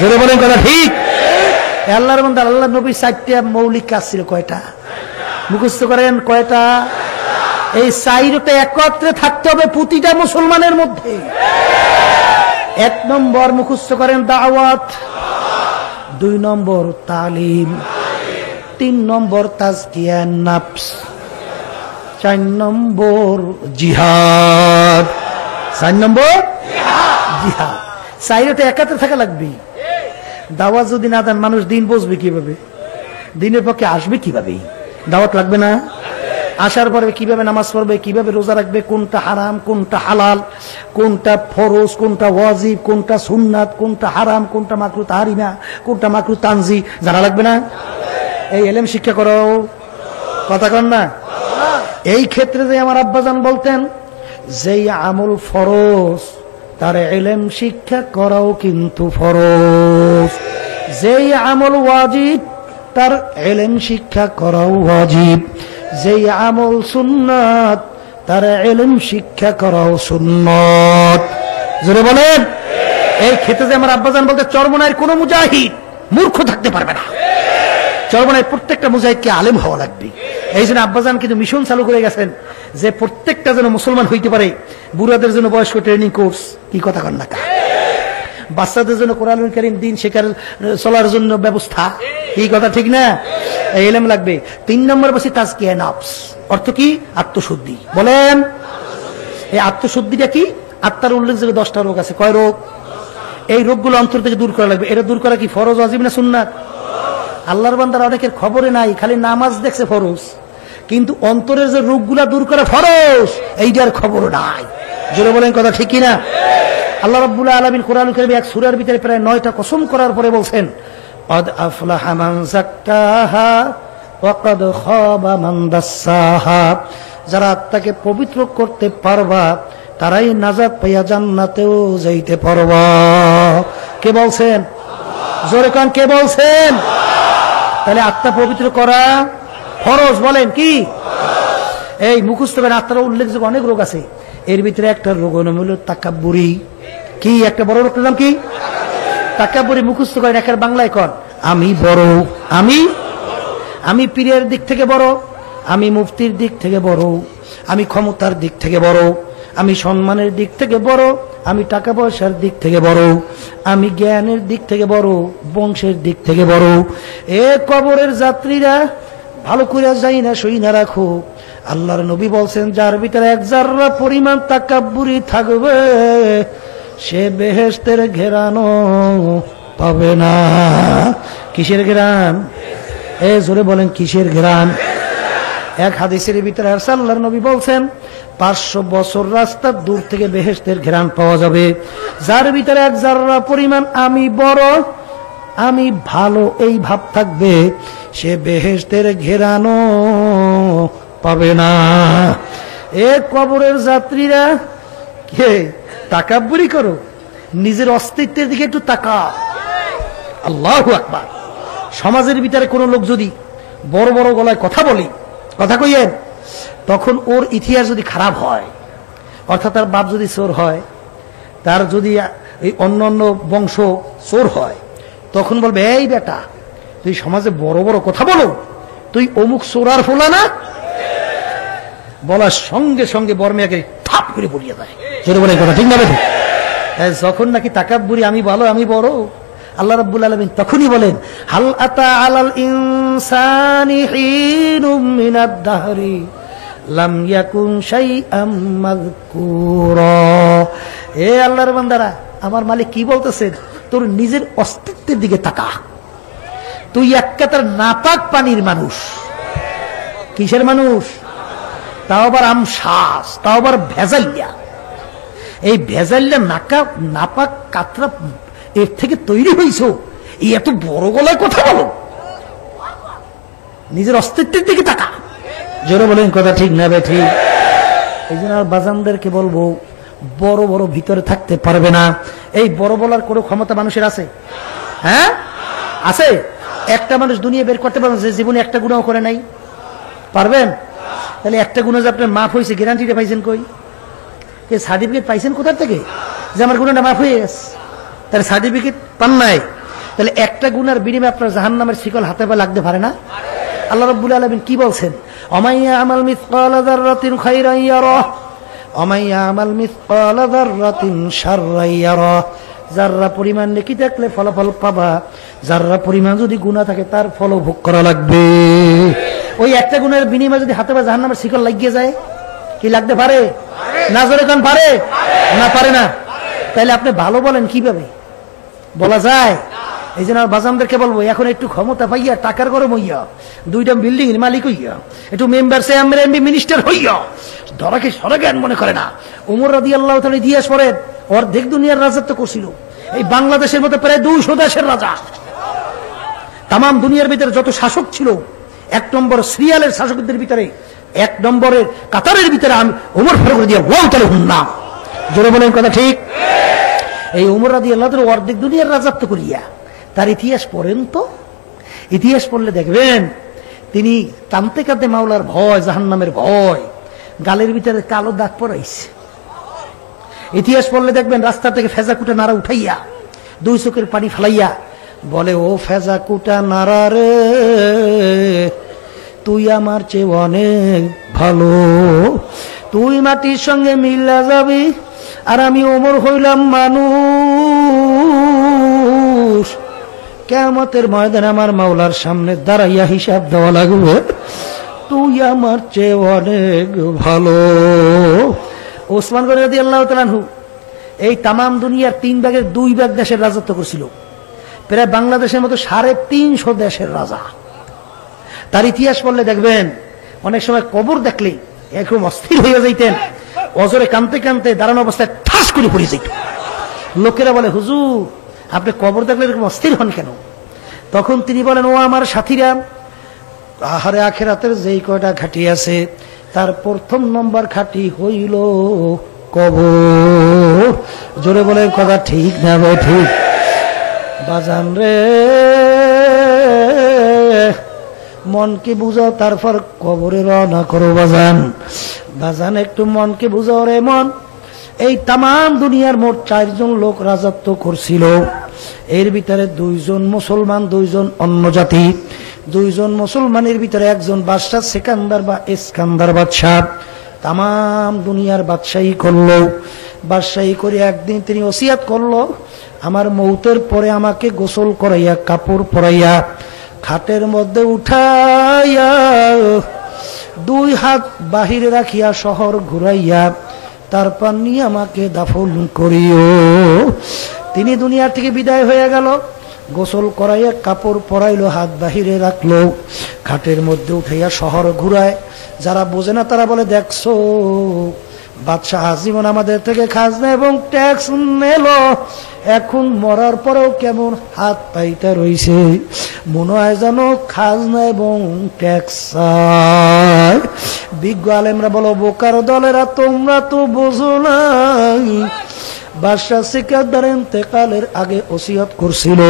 জোরে বলেন কথা ঠিক? আল্লাহর বান্দা, আল্লাহর নবীর 4টা মৌলিক কাজ ছিল। কয়টা? মুখস্থ করেন কয়টা? এই 4টা একত্রে থাকতে হবে প্রতিটা মুসলমানের মধ্যে। 1 নম্বর মুখস্থ করেন দাওয়াত, 2 নম্বর তালিম, 3 নম্বর তাজকিয়ান নফস, 4 নম্বর জিহাদ। 4 নম্বর জিহাদ। 4টা একত্রে থাকা লাগবে। দাওয়াত যদি না দেন মানুষ দিন বুঝবে কিভাবে? দিনের পক্ষে আসবে কিভাবে? দাওয়াত লাগবে না? আসার পরে কিভাবে নামাজ পড়বে, কিভাবে রোজা রাখবে, কোনটা হারাম কোনটা হালাল, কোনটা ফরজ কোনটা ওয়াজিব, কোনটা সুন্নাত, কোনটা হারাম, কোনটা মাকরুহ তাহরিমা, কোনটা মাকরুহ তানজি, জানা লাগবে না? এই ইলম শিক্ষা করো, কথা কন না? এই ক্ষেত্রে যে আমার আব্বাজান বলতেন, যেই আমল ফরজ তার ইলম শিক্ষা করাও কিন্তু ফরজ, যেই আমল ওয়াজিব তার ইলম শিক্ষা করাও ওয়াজিব, যেই আমল সুন্নাত তার ইলম শিক্ষা করাও সুন্নাত। জোরে বলেন। এই ক্ষেত্রে যে আমার আব্বাজান বলতে, চরমনায়ের কোন মুজাহিদ মূর্খ থাকতে পারবে না। চরমনায়ের প্রত্যেকটা মুজাহিদকে আলেম হওয়া লাগবে। এই জন্য আব্বাজান কিন্তু মিশন চালু করে গেছেন যে প্রত্যেকটা যেন মুসলমান হইতে পারে। বুড়াদের জন্য বয়স্ক ট্রেনিং কোর্স, কি কথা কন না? বাচ্চাদের জন্য কোরআনুল কারীম দিন শেখার চলার জন্য ব্যবস্থা, কি কথা ঠিক না? এই ইলম লাগবে। 3 নম্বর বসে তাজকিয়া নফস, অর্থ কি? আত্মশুদ্ধি। বলেন, এই আত্মশুদ্ধিটা কি? আত্মার উল্লেখযোগ্য 10টা রোগ আছে। কয় রোগ? এই রোগগুলো অন্তর থেকে দূর করা লাগবে। এটা দূর করা কি ফরজ, ওয়াজিব না সুন্নাত? আল্লাহর বান্দারা অনেকের খবরে নাই, খালি নামাজ দেখছে ফরজ, কিন্তু অন্তরের যে রোগগুলা দূর করা ফরজ, এইটার খবর নাই। জোরে বলেন কথা ঠিক কিনা? আল্লাহ রাব্বুল আলামিন কোরআনুল কারীমে এক সূরার ভিতরে প্রায় 9টা কসম করার পরে বলছেন, ক্বাদ আফলাহা মান যাক্কাহা ওয়া ক্বাদ খাবা মান দাসসাহা। যারা আত্মাকে পবিত্র করতে পারবা তারাই নাজাত পাইয়া জান্নাতেও যাইতে পারবা। কে বলছেন? জোরে কান, কে বলছেন? তাহলে আত্মা পবিত্র করা ফরজ। বলেন কি? এই মুখস্থ করেন, আত্মার উল্লেখযোগ্য অনেক রোগ আছে। এর ভিতরে একটা রোগ হলো তাকাব্বুরি। কি একটা বড় রোগটার নাম কি? তাকাব্বুরি। মুখস্থ করেন, একের বাংলায় কর, আমি বড়, আমি পীরের দিক থেকে বড়, আমি মুফতির দিক থেকে বড়, আমি ক্ষমতার দিক থেকে বড়, আমি সম্মানের দিক থেকে বড়, আমি টাকা পয়সার দিক থেকে বড়, আমি জ্ঞানের দিক থেকে বড়, বংশের দিক থেকে বড়। এ কবরের যাত্রীরা ভালো করে যাই না, সই না রাখো। আল্লাহর নবী বলছেন, যার ভিতরে 1 জাররা পরিমাণ তাকাব্বুরি থাকবে সে বেহেশতের ঘেরানো পাবে না। কিসের ঘেরান? এ জোরে বলেন, কিসের ঘেরান? এক হাদিসের ভিতরে আল্লাহর নবী বলছেন, 500 বছর রাস্তা দূর থেকে বেহেশতের ঘেরান পাওয়া যাবে। যার ভিতরে 1 জাররা পরিমাণ আমি বড়, আমি ভালো এই ভাব থাকবে, সে বেহেশতের ঘেরানো পাবে না। এ কবরের যাত্রীরা কে তাকাব্বুরি করো, নিজের অস্তিত্বের দিকে একটু তাকা। আল্লাহু আকবার। সমাজের ভিতরে কোন লোক যদি বড় বড় গলায় কথা বলে, কথা কইয়েন, তখন ওর ইতিহাস যদি খারাপ হয়, অর্থাৎ তার বাপ যদি চোর হয়, তার যদি এই অন্য অন্য বংশ চোর হয়, তখন বলবে, এই বেটা তুই সমাজে বড় বড় কথা বলো, তুই অমুক চোরার ফোলা না? বলার সঙ্গে সঙ্গে বর্মিয়াকে থাপ করে পড়িয়ে দেয়। জোরে বলে কথা ঠিক না? যখন নাকি তাকাব্বুরি, আমি ভালো আমি বড়, আল্লাহ রাব্বুল আলামিন তখনই বলেন, হাল আতা আলাল ইনসানি হিনুম মিনাদ দাহরি লাম ইয়াকুন শাইআম মাযকুরা। এ আল্লাহর বান্দারা, আমার মালিক কি বলতেছেন? তোর নিজের অস্তিত্বের দিকে তাকা। তুই এক কাতার নাপাক পানির মানুষ। কিসের মানুষ? তাও আবার আমশ্বাস, তাও আবার ভেজাইয়া। এই ভেজাইয়া নাপাক কাতরা এর থেকে তৈরি হইছ, এই এত বড় গলায় কথা বলো? নিজের অস্তিত্বের দিকে তাকা। জোরে বলেন কথা ঠিক না বে ঠিক? এই জন্য আর বাজানদেরকে বলবো, বড় বড় ভিতরে থাকতে পারবে না। এই বড় বলার কোনো ক্ষমতা মানুষের আছে? হ্যাঁ আছে। একটা মানুষ দুনিয়া বের করতে পারবেন যে জীবনে একটা গুনাহ করে নাই? পারবেন? তাহলে একটা গুনাহ যে আপনার মাফ হয়েছে, গ্যারান্টিটা পাইছেন কই? এই সার্টিফিকেট পাইছেন কোথা থেকে যে আমার গুনাহটা মাফ হয়ে গেছে? তাহলে সার্টিফিকেট পান নাই। তাহলে একটা গুনার বিনিময়ে আপনার জাহান্নামের শিকল হাতে পা লাগতে পারে না? আল্লাহ রাব্বুল আলামিন কি বলছেন? অমাইয়া আমাল মিসকালা যাররাতিন খায়রান ইয়ারা অমাইয়া আমাল মিসকালা যাররাতিন শাররান ইয়ারা। যাররা পরিমাণ নেকি থাকলে ফলাফল পাবা, যাররা পরিমাণ যদি গুনাহ থাকে তার ফল ভোগ করা লাগবে। ওই একটা গুনাহের বিনিময়ে যদি হাতে পা জাহান্নামের শিকল লাগিয়ে যায়, কি লাগতে পারে? না জোরে কান পারে না? পারে না। তাইলে আপনি ভালো বলেন কিভাবে? বলা যায়? এই জন্য বাজানদেরকে বলবো, এখন একটু ক্ষমতা পাইয়া, টাকার গরম হইয়া, দুইটা বিল্ডিং এর মালিক হইয়া, একটু মেম্বার চেয়ারম্যান এমপি মিনিস্টার হইয়া ধরাকে সরজ্ঞান মনে করে না। ওমর রাদিয়াল্লাহু তাআলা ইতিহাস পড়েন, অর্ধেক দুনিয়ার রাজত্ব করছিল। এই বাংলাদেশের মতো প্রায় 200 দেশের রাজা। তাম দুনিয়ার ভিতরে যত শাসক ছিল, এক নম্বর সিরিয়ালের শাসকদের ভিতরে, এক নম্বরের কাতারের ভিতরে আমি ওমর ফারুক রাদিয়াল্লাহু তাআলা নাম। জোরে বলেন কথা ঠিক? এই ওমর রাদিয়াল্লাহু তাআলা অর্ধেক দুনিয়ার রাজত্ব করিয়া তার ইতিহাস পড়েন তো। ইতিহাস পড়লে দেখবেন তিনি কাঁদতে কাঁদতে মাওলার ভয়, জাহান্নামের ভয়, গালের ভিতরে কালো দাগ পড়াইছে। ইতিহাস পড়লে দেখবেন রাস্তা থেকে ফেজা কুটা নাড়া উঠাইয়া, দুই চোখের পানি ফেলাইয়া বলে, ও ফেজা কুটা নাড়া রে, তুই আমার চেয়ে অনেক ভালো, তুই মাটির সঙ্গে মিল্লা যাবি, আর আমি ওমর হইলাম মানুষ। কিয়ামতের ময়দানে আমার মাওলার সামনে দাঁড়াইয়া হিসাব দেওয়া লাগবে, তুই আমার চেয়ে অনেক ভালো। ওসমান গনি রাদিয়াল্লাহু তাআলা আনহু এই তামাম দুনিয়ার 3 ভাগের 2 ভাগ দেশের রাজত্ব করছিল। প্রায় বাংলাদেশের মতো 350 দেশের রাজা। তার ইতিহাস পড়লে দেখবেন অনেক সময় কবর দেখলে একদম অস্থির হয়ে যাইতেন, অজরে কাঁদতে কাঁদতে দাঁড়ানো অবস্থায় ঠাস করে পড়ে যাইত। লোকেরা বলে, হুজুর আপনি কবর দেখলে এরকম অস্থির হন কেন? তখন তিনি বলেন, ও আমার সাথীরা, আহারে আখিরাতের যেই কয়টা ঘাটি আছে তার প্রথম নম্বর ঘাটি হইল কবর। জোরে বলে কথা ঠিক না ঠিক? বাজান রে, মনকে বুঝাও, তারপর কবরে রওনা করো বাজান। বাজান একটু মনকে বুঝাও রে মন। এই তামাম দুনিয়ার মোট 4 জন লোক রাজত্ব করছিল। এর ভিতরে 2 জন মুসলমান, 2 জন অন্য জাতি। 2 জন মুসলমানের ভিতরে একজন বাদশা, সেকান্দার বা ইস্কান্দার বাদশাহ। তামাম দুনিয়ার বাদশাহী করলো। বাদশাহী করে একদিন তিনি ওসিয়াত করলো, আমার মৌতের পরে আমাকে গোসল করাইয়া, কাপড় পরাইয়া, খাটের মধ্যে উঠাইয়া, 2 হাত বাহিরে রাখিয়া, শহর ঘুরাইয়া, তারপর নিয়ে আমাকে দাফন করিও। তিনি দুনিয়া থেকে বিদায় হয়ে গেল। গোসল করাইয়া, কাপড় পরাইলো, হাত বাহিরে রাখলো, খাটের মধ্যে উঠাইয়া শহর ঘুরায়। যারা বোঝে না তারা বলে, দেখছো বাদশাহ আজীবন আমাদের থেকে খাজনা এবং ট্যাক্স নিল, এখন মরার পরেও কেমন হাত পাইতে রইছে, মনে হয় যেন খাজনা এবং ট্যাক্স। বিজ্ঞ আলেমরা বলো, বোকার দলেরা তোমরা তো বোঝো না, বাদশাহ সিকান্দার ইন্তেকালের আগে ওসিয়ত করছিল,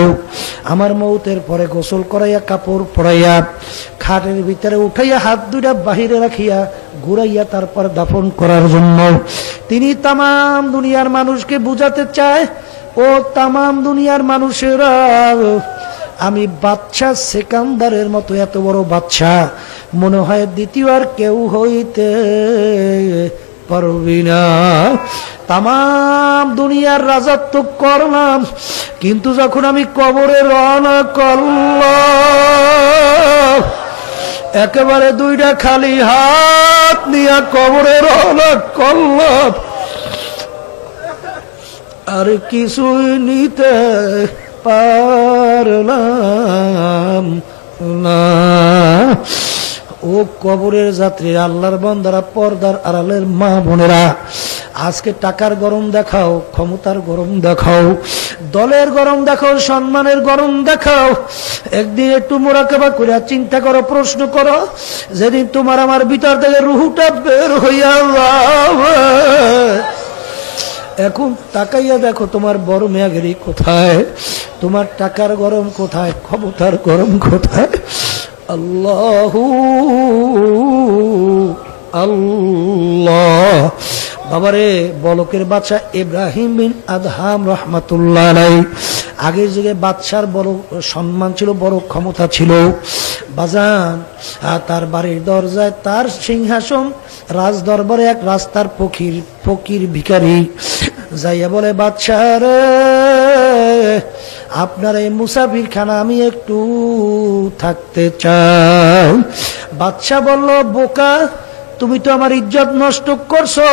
আমার মৌতের পরে গোসল করাইয়া, কাপড় পরাইয়া, খাটের ভিতরে উঠাইয়া, হাত 2টা বাহিরে রাখিয়া, ঘুরাইয়া, তারপর দাফন করার জন্য। তিনি তামাম দুনিয়ার মানুষকে বুঝাতে চায়, ও তামাম দুনিয়ার মানুষেরা, আমি বাদশাহ সিকান্দারের মতো এত বড় বাদশাহ মনে হয় দ্বিতীয় আর কেউ হইতে পারবি না। তামাম দুনিয়ার রাজত্ব করলাম, কিন্তু যখন আমি কবরে রওনা করলাম, একেবারে 2টা খালি হাত নিয়ে কবরে রওনা করলাম, আর কিছুই নিতে পারলাম না। ও কবরের যাত্রী, আল্লাহর বান্দারা, পর্দার আড়ালের মা বোনেরা, আজকে টাকার গরম দেখাও, ক্ষমতার গরম দেখাও, দলের গরম দেখাও, সম্মানের গরম দেখাও, একদিন একটু মোরাকাবা করে চিন্তা করো, প্রশ্ন করো, যেদিন তোমার আমার ভিতর থেকে রুহুটা বের হইয়া যাবে, এখন তাকাইয়া দেখো তোমার বড় মেয়াগিরি কোথায়, তোমার টাকার গরম কোথায়, ক্ষমতার গরম কোথায়। আল্লাহু আল্লাহ। বাবারে, বলকের বাদশা ইব্রাহিম বিন আদহাম রহমাতুল্লাহ আলাইহি, আগের যুগে বাদশার বড় সম্মান ছিল, বড় ক্ষমতা ছিল। বাজান, তার বাড়ির দরজায় তার সিংহাসন, রাজ দরবারে এক রাস্তার ফকির ভিখারি যাইয়া বলে, বাদশা রে, আপনার এই মুসাফির খানা আমি একটু থাকতে চাই। বাদশা বলল, বোকা, তুমি তো আমার ইজ্জত নষ্ট করছো,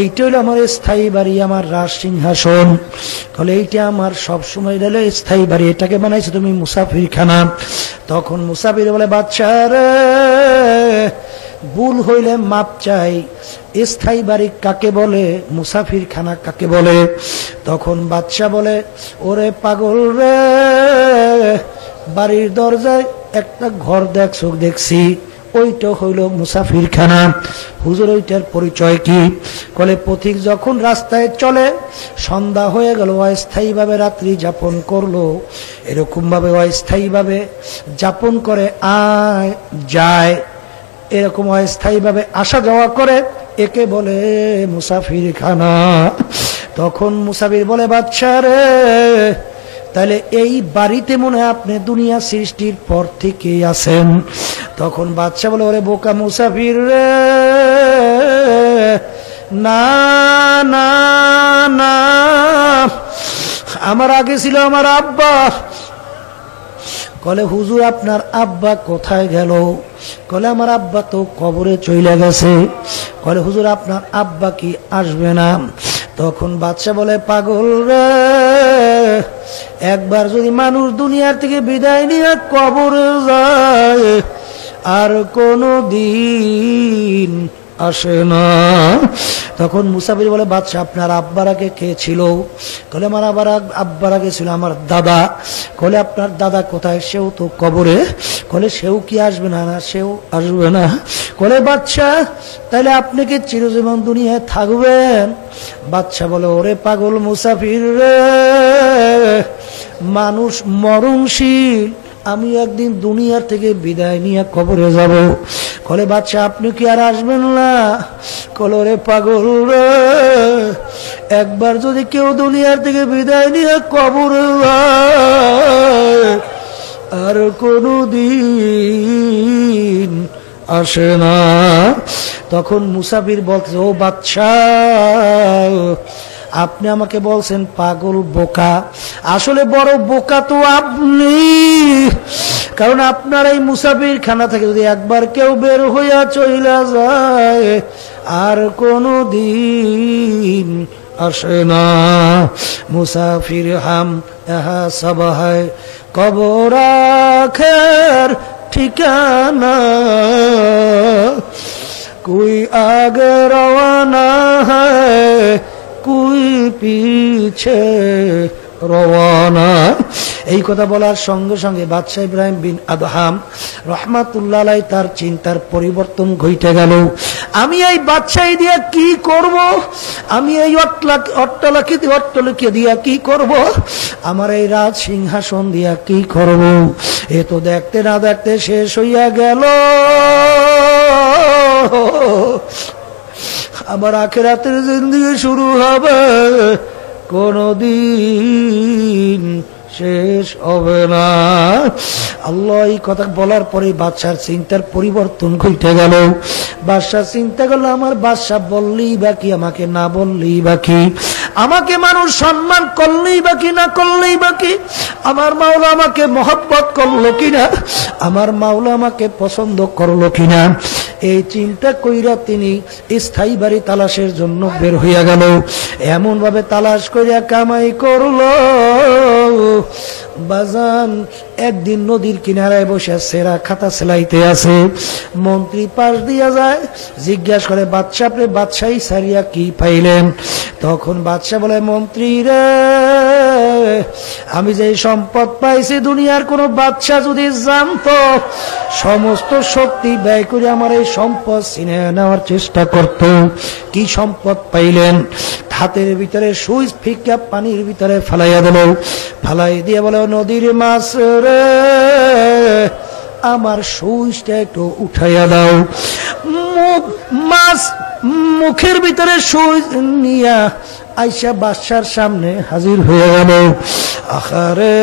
এইটা হলো আমার স্থায়ী বাড়ি, আমার রাজ সিংহাসন, বলে এইটা আমার সবসময় রইল স্থায়ী বাড়ি, এটাকে বানাইছো তুমি মুসাফির খানা। তখন মুসাফির বলে, বাদশা রে, ভুল হইলে মাপ চাই, স্থায়ী বাড়ি কাকে বলে, মুসাফির খানা কাকে বলে? তখন বাদশা বলে, ওরে পাগল রে, বাড়ির দরজায় একটা ঘর দেখছি, ওইটা হইল মুসাফির খানা। হুজুর, ওইটার পরিচয় কি? বলে, পথিক যখন রাস্তায় চলে, সন্ধ্যা হয়ে গেল, অস্থায়ী ভাবে রাত্রি যাপন করলো, এরকম ভাবে অস্থায়ী ভাবে যাপন করে, আয় যায়, এরকম অস্থায়ী ভাবে আসা যাওয়া করে, একে বলে মুসাফির খানা। তখন মুসাফির বলে, বাদশা রে, তাহলে এই বাড়িতে মনে হয় আপনি দুনিয়া সৃষ্টির পর থেকেই আছেন। তখন বাদশা বলে, ওরে বোকা মুসাফির রে, না না না, আমার আগে ছিল আমার আব্বা। কলে, হুজুর আপনার আব্বা কোথায় গেল? কলে, আমার আব্বা তো কবরে চলে গেছে। কলে, হুজুর আপনার আব্বা কি আসবে না? তখন বাদশা বলে, পাগল রে, একবার যদি মানুষ দুনিয়ার থেকে বিদায় নিয়ে কবরে যায়, আর কোনো দিন আসে না। তখন মুসাফির বলে, বাদশা আপনার আব্বার আগে কে ছিল? কলে, আমার আব্বার আগে ছিল আমার দাদা। কলে, আপনার দাদা কোথায়? সেও তো কবরে। কলে, সেও কি আসবে না? না, সেও আসবে না। কলে, বাদশা তাহলে আপনি কি চিরজীবন দুনিয়ায় থাকবেন? বাদশা বলে, ওরে পাগল মুসাফির রে, মানুষ মরণশীল, আমি একদিন দুনিয়ার থেকে বিদায় নিয়ে কবরে যাব। কলে, বাদশা আপনি কি আর আসবেন না? কলে, রে পাগল রে, একবার যদি কেউ দুনিয়ার থেকে বিদায় নিয়ে কবরে যায়, আর কোনো দিন আসে না। তখন মুসাফির বলছে, ও বাদশা, আপনি আমাকে বলছেন পাগল, বোকা, আসলে বড় বোকা তো আপনি, কারণ আপনার এই মুসাফির খানা থেকে যদি একবার কেউ বের হইয়া চইলা যায়, আর কোনো দিন আসে না। মুসাফির হাম ইহা সব হয়, কবর আখের ঠিকানা, কোই আগে রওয়ানা হয়, কোই পিছে রওয়ানা। এই কথা বলার সঙ্গে সঙ্গে বাদশা ইব্রাহিম বিন আদহাম রহমাতুল্লাহ আলাইহি তার চিন্তার পরিবর্তন ঘটে গেল। আমি এই বাদশাহী দিয়ে কি করব? আমি এই অট্টালিকা দিয়া কি করব? আমার এই রাজ সিংহাসন দিয়া কি করব? এ তো দেখতে না দেখতে শেষ হইয়া গেল। আমার আখিরাতের জিন্দেগি শুরু হবে, কোনদিন শেষ হবে না। আল্লাহ এই কথা বলার পরে বাদশার চিন্তার পরিবর্তন ঘটে গেল। বাদশা চিন্তা করলো, আমার বাদশা বললেই বাকি, আমাকে না বললেই বাকি, আমাকে মানুষ সম্মান করলেই বাকি, না করলেই বাকি, আমার মাওলা আমাকে মহব্বত করলো কিনা, আমার মাওলা আমাকে পছন্দ করলো কিনা, এই চিন্তা কইরা তিনি স্থায়ী বাড়ি তালাশের জন্য বের হইয়া গেল। এমন ভাবে তালাশ করিয়া কামাই করলো, বাজান একদিন নদীর কিনারায় বসে সেরা খাতা সেলাইতে আছে। মন্ত্রী পাশ দিয়া যায়, জিজ্ঞাসা করে বাদশাহ রে, বাদশাহী সারিয়া কি পাইলেন? তখন বাদশাহ বলে, মন্ত্রী রে, আমি যে সম্পদ পাইছি দুনিয়ার কোন বাদশাহ যদি জানতো, সমস্ত শক্তি ব্যয় করে আমার এই সম্পদ ছিনে নেওয়ার চেষ্টা করত। কি সম্পদ পাইলেন? হাতের ভিতরে সুইচ ফিকা পানির ভিতরে ফালাইয়া দিল, ফালাই দিয়ে বলে, নদীর মাছ রে, আমার সুইচটা একটু উঠাইয়া দাও। মাছ মুখের ভিতরে সুইচ নিয়া আইসা বাদশার সামনে হাজির হয়ে গেল। আহারে,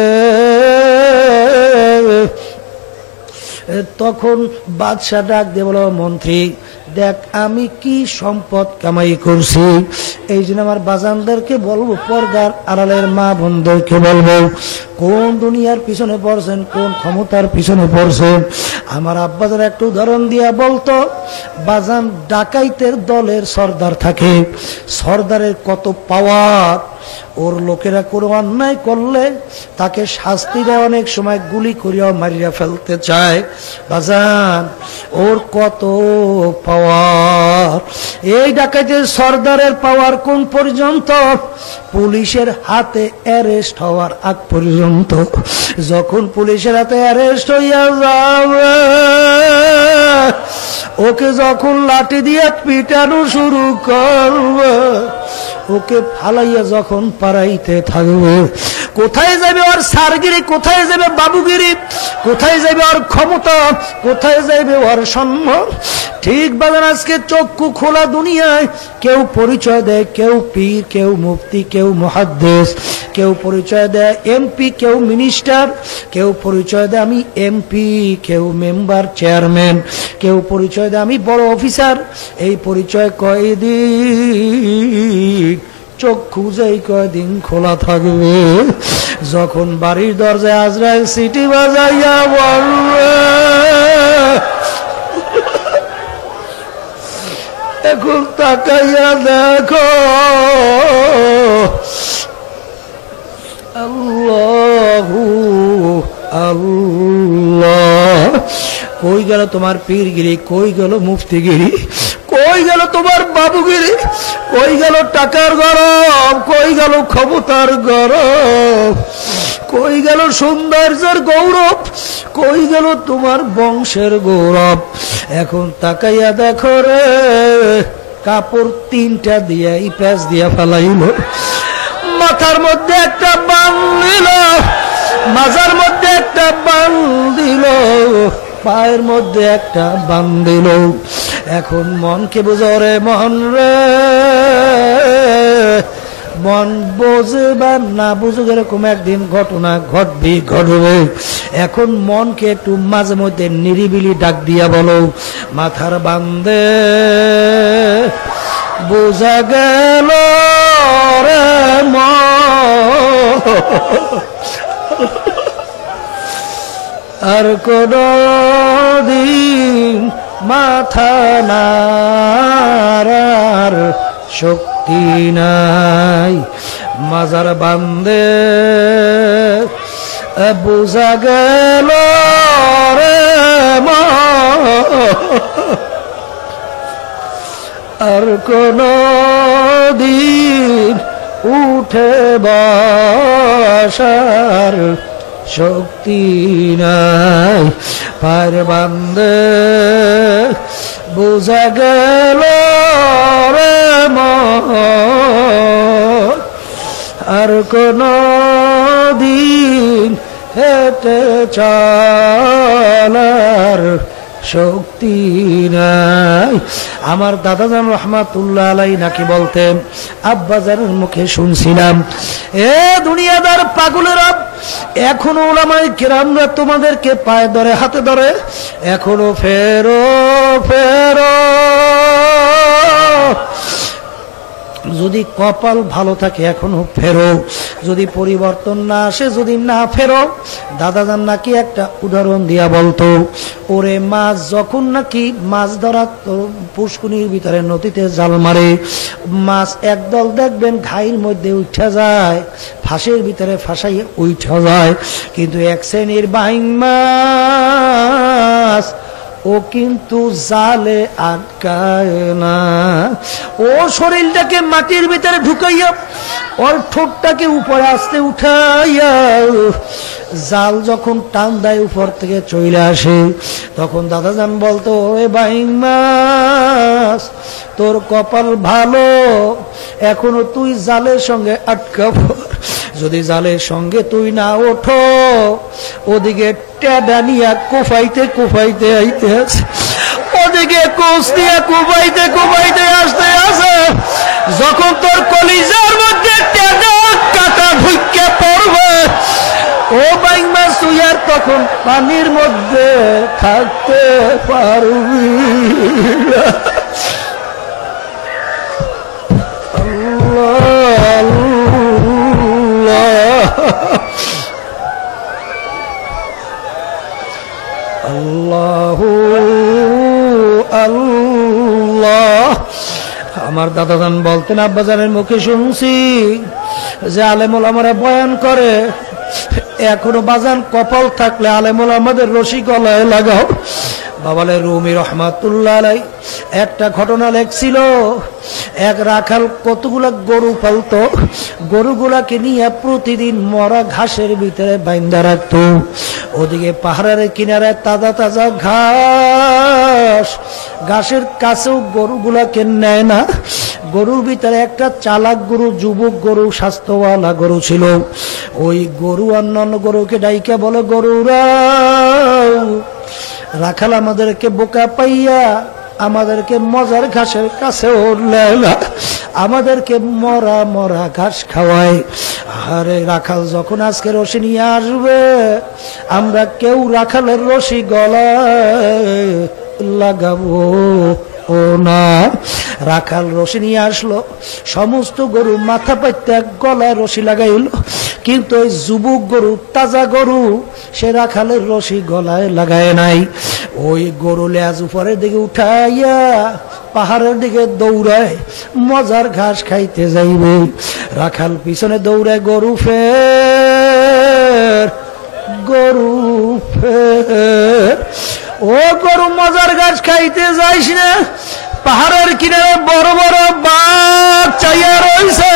তখন বাদশাহ ডাক দিয়ে বলো, মন্ত্রী দেখ আমি কি সম্পদ কামাই করছি। এই জন্য আমার বাজানদেরকে বলবো, পর্দার আড়ালের মা বোনদেরকে বলবো, কোন দুনিয়ার পিছনে পড়ছেন, কোন ক্ষমতার পিছনে পড়ছেন। আমার আব্বাজার একটা উদাহরণ দিয়া বলতো, বাজান ডাকাইতের দলের সর্দার থাকে, সর্দারের কত পাওয়ার। ওর লোকেরা কোনো অন্যায় করলে তাকে শাস্তি দেয়, অনেক সময় গুলি করিয়াও মারিয়া ফেলতে চায়। বাজান ওর কত পাওয়ার। এই ডাকাইতের সর্দারের পাওয়ার কোন পর্যন্ত? পুলিশের হাতে অ্যারেস্ট হওয়ার আগ পর্যন্ত। যখন পুলিশের হাতে অ্যারেস্ট হইয়া যাবে, ওকে যখন লাঠি দিয়ে পিটানো শুরু করবে, ওকে ফালাইয়া যখন পারাইতে থাকবে, কোথায় যাবে ওর সারগিরি, কোথায় যাবে বাবুগিরি, কোথায় যাবে ওর ক্ষমতা, কোথায় যাবে ওর সম্মান? ঠিক বাজান আজকে চক্ষু খোলা দুনিয়ায় কেউ পরিচয় দেয়, কেউ পীর, কেউ মুফতি, কেউ মুহাদ্দিস, কেউ পরিচয় দেয় এমপি, কেউ মিনিস্টার, কেউ পরিচয় দেয় আমি এমপি, কেউ মেম্বার চেয়ারম্যান, কেউ পরিচয় দেয় আমি বড় অফিসার। এই পরিচয় কয়দিন, চক্ষু যাই কয়দিন খোলা থাকবে। যখন বাড়ির দরজায় আজরাইল সিটি বাজাইয়া বলবে, এখন তাকাইয়া দেখো, আল্লাহু আল্লাহ। কই গেল তোমার পীরগিরি, কই গেল মুফতিগিরি, কই গেল তোমার বাবুগিরি, কই গেল টাকার গরম, কই গেল ক্ষমতার গরম, কই গেল সৌন্দর্যের গৌরব, কই গেল তোমার বংশের গৌরব? এখন তাকাইয়া দেখো রে, কাপড় তিনটা দিয়া এই প্যাচ দিয়া ফেলাইল, মাথার মধ্যে একটা বান দিল, মাজার মধ্যে একটা বান দিল, পায়ের মধ্যে একটা বান দিল। এখন মনকে বুঝো রে মন রে, মন বোঝে বা না বুঝুক, এরকম একদিন ঘটনা ঘটবে। এখন মনকে একটু মাঝে মধ্যে নিরিবিলি ডাক দিয়া বলো, মাথার বান্দে বোঝা গেল রে আর কোন দিন মাথা নাড়ার শক্তি নাই। মাজার বান্দে বোঝা গেল রে আর কোন দিন উঠে বসার শক্তি নাই। পার বান্দে বোঝা গেল রে আর কোন দিন হেঁটে চলার শক্তি নাই। আমার দাদাজান রহমাতুল্লাহ আলাইহি নাকি বলতেন, আব্বাজানের মুখে শুনছিলাম, এ দুনিয়াদার পাগলেরা, এখনো উলামায়ে কেরামরা তোমাদেরকে পায়ে ধরে হাতে ধরে, এখনো ফেরো ফেরো, যদি কপাল ভালো থাকে এখনো ফেরো, যদি পরিবর্তন না আসে, যদি না ফেরো। দাদাজান নাকি একটা উদাহরণ দিয়া বলতো, ওরে মাছ যখন নাকি মাছ ধরা তো পুষ্কুনির ভিতরে নদীতে জাল মারে, মাছ একদল দেখবেন ঘাইয়ের মধ্যে উঠা যায়, ফাঁসের ভিতরে ফাঁসাইয়ে উঠা যায়, কিন্তু এক শ্রেণীর বাইং মাছ ও কিন্তু জালে আটকায় না। ও শরীরটাকে মাটির ভিতরে ঢুকাইয়া, ওর ঠোঁটটাকে উপরে আসতে উঠাইয়া জাল যখন টান দেয় উপর থেকে চলে আসে, তখন দাদাজান বলতো, ওরে বাইং মাছ তোর কপাল ভালো, এখনো তুই জালের সঙ্গে আটকাব। যদি জালের সঙ্গে তুই না ওঠো, ওদিকে টেডা নিয়া কুফাইতে কুফাইতে আইতে আছে, ওদিকে কোচ দিয়া কুফাইতে কুফাইতে আসতে আছে। যখন তোর কলিজার মধ্যে টেডা কাটা ঢুকে পড়বে, ও বাইং মাছ তুই আর তখন পানির মধ্যে থাকতে পারবি। আল্লাহু আল্লাহ। আমার দাদাজান বলতেন, আব্বাজানের মুখে শুনছি যে আলেমুল আমারা বয়ান করে, এখনো বাজান কপাল থাকলে আলেমুল আমাদের রশি গলায় লাগাও। বাবালে রুমি রহমাতুল্লাহ আলাই একটা ঘটনা লেখছিল, এক রাখাল কতগুলা গরু পালতো, গরুগুলাকে নিয়ে প্রতিদিন মরা ঘাসের ভিতরে বাইন্ধা রাখতো। ওদিকে পাহাড়ের কিনারে তাজা তাজা ঘাস, ঘাসের কাছেও গরুগুলাকে নেয় না। গরুর ভিতরে একটা চালাক গরু, যুবক গরু, স্বাস্থ্যওয়ালা গরু ছিল। ওই গরু অন্যান্য গরুকে ডাইকা বলে, গরুরা রাখাল আমাদেরকে বোকা পাইয়া আমাদেরকে মজার ঘাসের কাছে আমাদেরকে মরা মরা ঘাস খাওয়ায়। আরে রাখাল যখন আজকে রশি নিয়ে আসবে, আমরা কেউ রাখালের রশি গলায় লাগাবো ও না। রাখাল রশি নিয়ে আসলো, সমস্ত গরু মাথা পাইতে গলায় রশি লাগাইল, কিন্তু ওই যুবক গরু, তাজা গরু, সে রাখালের রশি গলায় লাগায় নাই। ওই গরু লেজ উপরের দিকে উঠাইয়া পাহাড়ের দিকে দৌড়ায়, মজার ঘাস খাইতে যাইবে। রাখাল পিছনে দৌড়ায়, গরু ফের, গরু ফের। ও গরু মজার ঘাস খাইতে যাইস না, পাহাড়ের কিনারে বড় বড় বাঘ চাইয়া রয়েছে,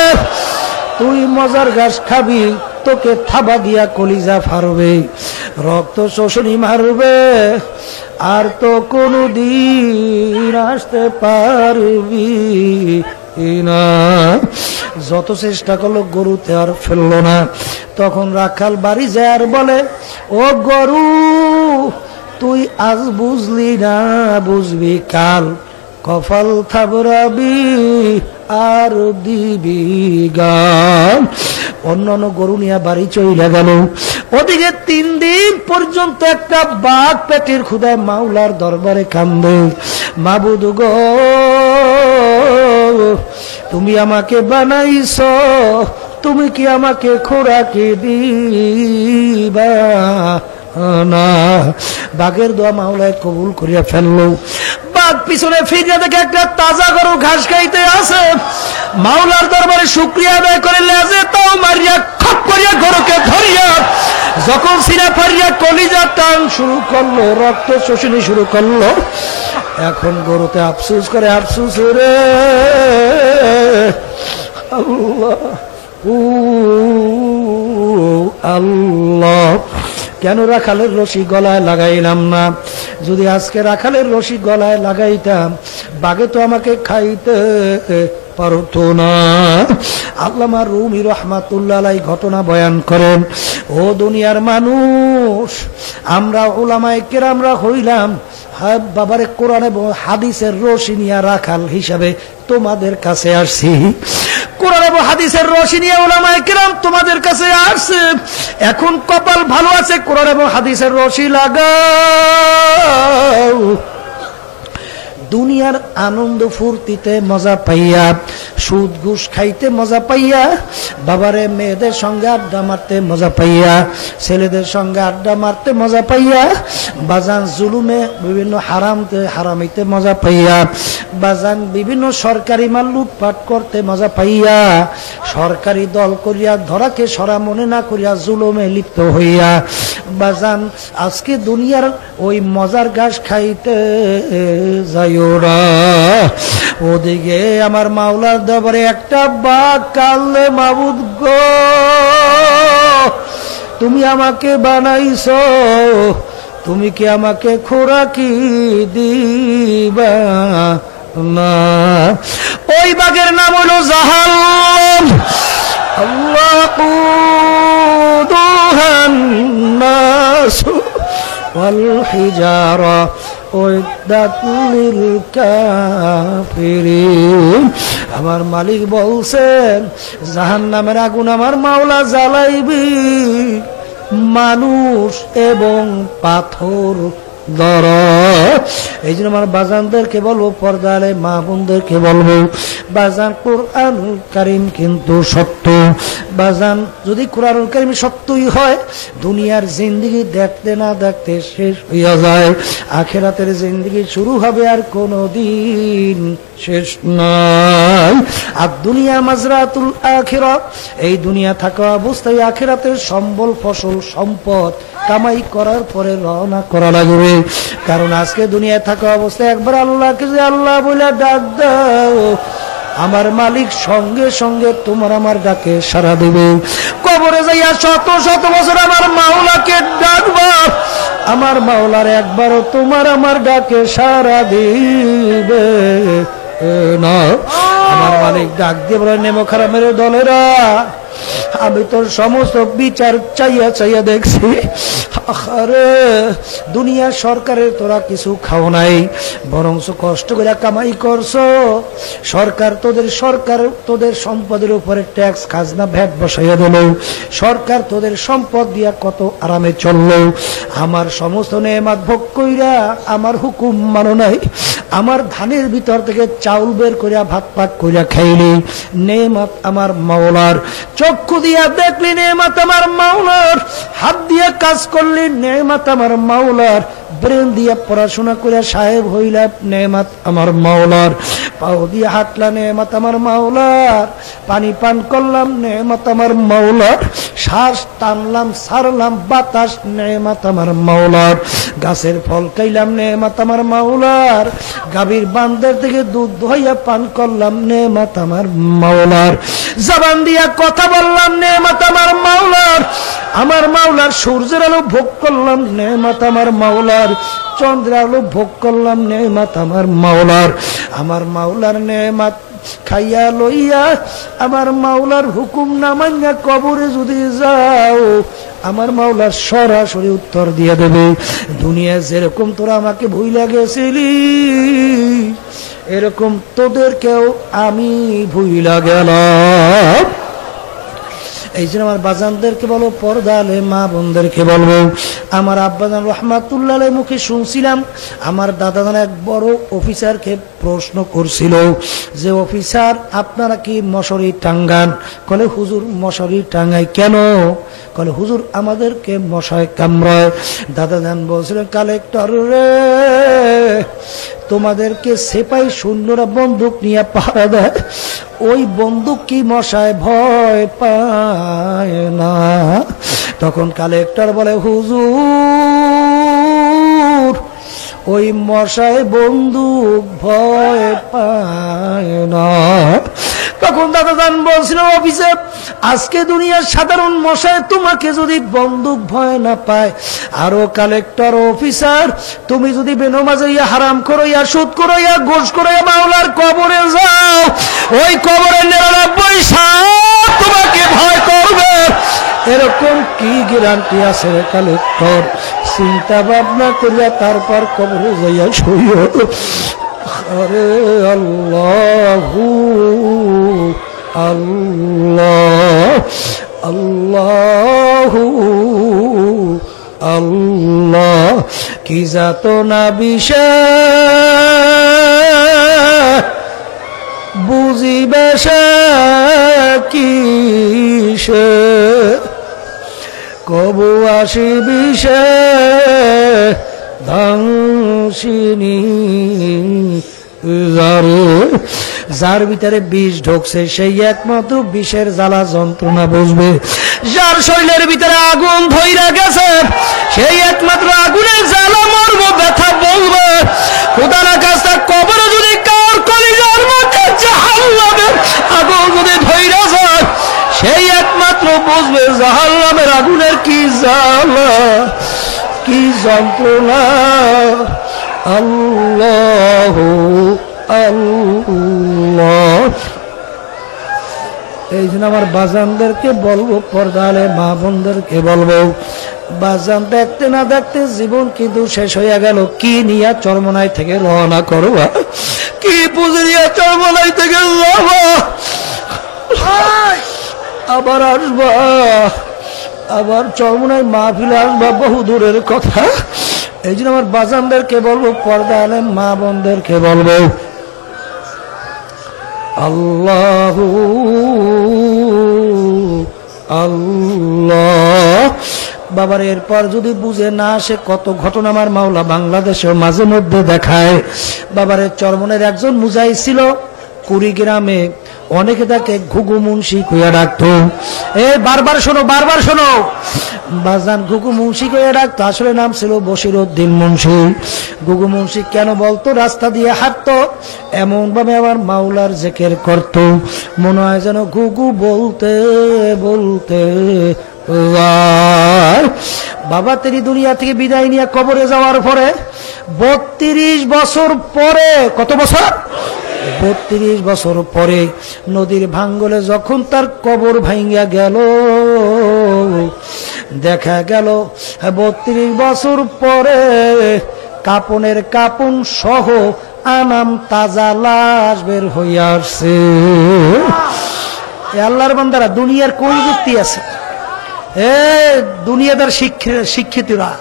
তুই মজার ঘাস খাবি, তোকে থাবা দিয়া কলিজা ফারবে, রক্ত শোষণী মারবে, আর তো কোনদিন আসতে পারবি না। যত চেষ্টা করলো গরুতে আর ফেললো না। তখন রাখাল বাড়ি যায় আর বলে, ও গরু তুই আজ বুঝলি না, বুঝবি কাল, কপাল থাবরাবি আর দিবি গান। অন্যান্য গরু নিয়ে বাড়ি চলে গেল। ওদিকে 3 দিন পর্যন্ত একটা বাঘ পেটের ক্ষুধায় মাওলার দরবারে কান্দে, মাবুদ গো তুমি আমাকে বানাইছ, তুমি কি আমাকে খোরাকি দিবা না? বাঘের দোয়া মাওলায় কবুল করিয়া ফেললো। বাঘ পিছনে ফিরে দেখে একটা তাজা গরু ঘাস খাইতে আছে, মাওলার দরবারে শুকরিয়া আদায় করে লেজে তাও মারিয়া খপ করিয়া গরুকে ধরিয়া যখন সিনা ফারিয়া কলিজা টান শুরু করলো, রক্ত শোষণী শুরু করলো। এখন গরুতে আফসুস করে, আফসুস রে আল্লাহ, আল্লাহ কেন রাখালের রশি গলায় লাগাইলাম না? যদি আজকে রাখালের রশি গলায় লাগাইতাম, বাঘে তো আমাকে খাইতে পারতো না। আল্লামা রুমি রহমাতুল্লাহ আলাইহি ঘটনা বয়ান করেন, ও দুনিয়ার মানুষ, আমরা উলামায়ে কেরামরা হইলাম বাবারে কোরআন এবং হাদিসের রশি নিয়ে রাখাল হিসাবে তোমাদের কাছে আসছি। কোরআন এবং হাদিসের রশি নিয়ে উলামায়ে কেরাম তোমাদের কাছে আসছে। এখন কপাল ভালো আছে, কোরআন এবং হাদিসের রশি লাগাও। দুনিয়ার আনন্দ ফুর্তিতে মজা পাইয়া, সুদ ঘুষ খাইতে মজা পাইয়া, বাবারে মেয়েদের সঙ্গে আড্ডা মারতে মজা পাইয়া, ছেলেদের সঙ্গে আড্ডা মারতে মজা পাইয়া, বাজান জুলুমে বিভিন্ন হারামিতে মজা পাইয়া, বাজান বিভিন্ন সরকারি মাল লুটপাট করতে মজা পাইয়া, সরকারি দল করিয়া ধরাকে সরা মনে না করিয়া জুলুমে লিপ্ত হইয়া, বাজান আজকে দুনিয়ার ওই মজার ঘাস খাইতে যাইও না। ওদিকে আমার মাওলার দরবারে একটা বাঘ কাঁদলে, মাবুদ গো তুমি আমাকে বানাইছো, তুমি কি আমাকে খোরাকি দিবা না? ওই বাঘের নাম হলো জাহান্নাম। আল্লাহু দুহান্নাস ওয়াল হিজারা উইদ্দাত লিল কাফিরিন। আমার মালিক বলছেন জাহান্নামের আগুন আমার মাওলা জ্বালাইবি মানুষ এবং পাথর দ্বারা। এই জন্য আমার বাজানদেরকে বলবো, পর্দালে মা বোনদেরকে বলবো, বাজান কোরআনুল কারীম কিন্তু সত্য। বাজান যদি কোরআনুল কারীম সত্যই হয়, দুনিয়ার জিন্দেগি দেখতে না দেখতে শেষ হইয়া যায়, আখিরাতের জিন্দেগি শুরু হবে আর কোনদিন শেষ নাই। আর দুনিয়া মাজরাতুল আখিরাত, এই দুনিয়া থাকা অবস্থায় আখিরাতের সম্বল ফসল সম্পদ কামাই করার পরে রওনা করা লাগবে। কারণ আজকে দুনিয়ায় থাকা অবস্থায় একবার আল্লাহকে যে আল্লাহ বলে ডাক দাও, আমার মালিক সঙ্গে সঙ্গে তোমার আমার ডাকে সাড়া দেবে। কবরে যাইয়া শত শত বছর আমার মাওলাকে ডাকবা, আমার মাওলার একবারও তোমার আমার ডাকে সাড়া দিবে না। আমার মালিক ডাক দিয়ে বলে, নেমো খারামের দলেরা, আমি তোর সমস্ত বিচার চাইয়া চাইয়া দেখছি। আরে দুনিয়া সরকারের তোরা কিছু খাও নাই, বরং কষ্ট করে কামাই করছো। সরকার তোদের সম্পদের উপরে ট্যাক্স খাজনা ভ্যাট বসাইয়া দিল, সরকার তোদের সম্পদ দিয়া কত আরামে চললো। আমার সমস্ত নেয়ামত ভোগ কইরা আমার হুকুম মানো নাই, আমার ধানের ভিতর থেকে চাউল বের করিয়া ভাত পাক কইরা খাইলি, নেয়ামত আমার মাওলার। চক্ষু দিয়া দেখলি, নেয়ামত আমার মাওলার। হাত দিয়ে কাজ করলি, নেয়ামত আমার মাওলার। ব্রেন দিয়া পড়াশোনা করে সাহেব হইলা, নেয়ামত আমার মাওলার। পাও দিয়ে হাঁটলা, নেয়ামত আমার মাওলার। পানি পান করলাম, নেয়ামত আমার মাওলার। শ্বাস টানলাম ছাড়লাম বাতাস, নেয়ামত আমার মাওলার। গাছের ফল খাইলাম, নেয়ামত আমার মাওলার। গাভীর বান্দের থেকে দুধ দইয়া পান করলাম, নেয়ামত আমার মাওলার। জবান দিয়া কথা বললাম, নেয়ামত আমার মাওলার। আমার মাওলার সূর্যের আলো ভোগ করলাম, নেয়ামত আমার মাওলার। চন্দ্রের আলো ভোগ করলাম, নেয়ামত আমার মাওলার। আমার মাওলার নেয়ামত খাইয়া লইয়া আমার মাওলার হুকুম না মানিয়া কবরে যদি যাও, আমার মাওলা সরাসরি উত্তর দিয়ে দেবে, দুনিয়া যেরকম তোরা আমাকে ভুইলা গেছিলি, এরকম তোদেরকেও আমি ভুইলা গেলাম। এই জন্য আমার বাজানদেরকে বলো, পর্দালে মা বোনদেরকে বলবো, আমার আব্বাজান রহমাতুল্লাহ আলাইহির মুখে শুনছিলাম, আমার দাদাজান এক বড় অফিসারকে প্রশ্ন করছিল যে, অফিসার আপনারা কি মশারি টাঙ্গান? কলে হুজুর মশারি টাঙ্গাই কেন? কলে হুজুর আমাদেরকে মশায় কামড়ায়। দাদাজান বলছিলেন, কালেক্টর রে, তোমাদেরকে সেপাই সৈন্যরা বন্দুক নিয়ে পাহারা দেয়, ওই বন্দুক কি মশায় ভয় পায় না? তখন কালেক্টর বলে, হুজুর ওই মশায় বন্দুক ভয় পায় না। তখন দাদাজান বলছিল, অফিসে আজকে দুনিয়ার সাধারণ মশায় তোমাকে যদি বন্দুক ভয় না পায়, আরো কালেক্টর অফিসার তুমি যদি বেনমাজে হারাম করো, সুদ করো, ঘুষ করো, মাওলার কবরে যাও, ওই কবরে 99 সাপ তোমাকে ভয় করবে, এরকম কি গ্যারান্টি আছে রে কালেক্টর? চিন্তা ভাবনা করিয়া তারপর কবরে যাইয়া শুইও। আরে আল্লাহু আল্লাহ, আল্লাহু আল্লাহ, কি যাতনা বিশেষ বুঝিবে সে কিসে, কবু আসিবি সে ধ্বংসিনী। যার ভিতরে বিষ ঢুকছে সেই একমাত্র বিষের জ্বালা যন্ত্রণা বুঝবে। যার শরীরের ভিতরে আগুন ধইরা গেছে সেই একমাত্র আগুনের জ্বালা মরব ব্যথা বলবে। খোদার কাছে কবরে যদি কার কলিজার মধ্যে জাহান্নামের আগুন যদি ধইরা যায় সেই একমাত্র বুঝবে জাহান্নামের আগুনের কি জ্বালা, কি যন্ত্রণা। আল্লাহ আল্লাহ। এই জন্য আমার বাজানদেরকে বলবো, পর্দালে মা বোনদেরকে বলবো, বাজান দেখতে না দেখতে জীবন কিন্তু শেষ হয়ে গেল। কি নিয়ে চরমনাই থেকে রওনা করবা, কি পুঁজি নিয়ে চরমনাই থেকে যাবা, আবার আসবা, আবার চরমনাই মাহফিলে আসবা, বহু দূরের কথা। এই জন্য আমার বাজানদেরকে বলবো, পর্দা আলেম মা বোনদেরকে বলবো, আল্লাহু আল্লাহ। বাবার এরপর যদি বুঝে না আসে, কত ঘটনা আমার মাওলা বাংলাদেশেও মাঝে মধ্যে দেখায়। বাবার চরমনের একজন মুজাহিদ ছিল কুড়িগ্রামে, অনেকে তাকে ঘুঘু মুন্সি কইয়া ডাকতো। বারবার শোনো, বারবার শোনো বাজান, ঘুঘু মুন্সি কইয়া ডাকতো, আসলে নাম ছিল বশিরউদ্দিন মুন্সি। ঘুঘু মুন্সি কেন বলতো? রাস্তা দিয়ে হাঁটতো, এমন ভাবে আমার মাওলার জিকির করতো, মনে হয় যেন ঘুঘু বলতে বলতে বাবা তেরি দুনিয়া থেকে বিদায় নিয়ে কবরে যাওয়ার পরে 32 বছর পরে, কত বছর? 32 বছর পরে নদীর ভাঙ্গলে যখন তার কবর ভাঙ্গা গেল, দেখা গেল 32 বছর পরে কাপনের কাপন সহ আনাম তাজা লাশ বের হইয়া আসছে। আল্লাহর বান্দারা, দুনিয়ার কোন যুক্তি আছে? দুনিয়াদার শিক্ষিতরা,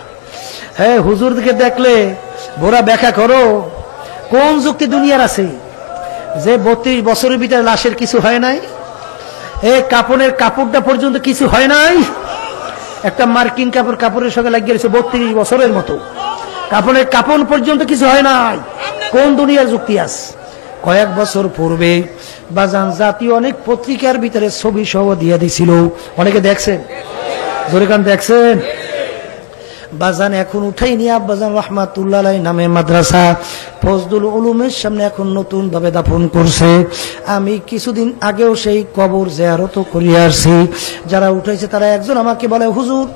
হুজুর দিকে দেখলে বোরা ব্যাখ্যা করো, কোন যুক্তি দুনিয়ার আছে যে 32 বছরের ভিতরে লাশের কিছু হয় নাই? কাপনের কাপড়টা পর্যন্ত কিছু হয় নাই। একটা মার্কিন কাপড়ের সঙ্গে লাগিয়ে গেছে 32 বছরের মতো, কাপনের কাপন পর্যন্ত কিছু হয় নাই। কোন দুনিয়ার যুক্তি আছে? কয়েক বছর পূর্বে বাজান জাতীয় অনেক পত্রিকার ভিতরে ছবি সহ দিয়ে দিছিল, অনেকে দেখছেন, জোরে কান দেখছেন? বাজান এখন উঠাই নিয়ে আব্বাজান রহমাতুল্লাহ আলাইহি নামে মাদ্রাসা ফজলুল উলুমের সামনে এখন নতুন ভাবে দাফন করছে। আমি কিছুদিন আগেও সেই কবর জিয়ারত করিয়া আসছি। যারা উঠেছে তারা একজন আমাকে বলে, হুজুর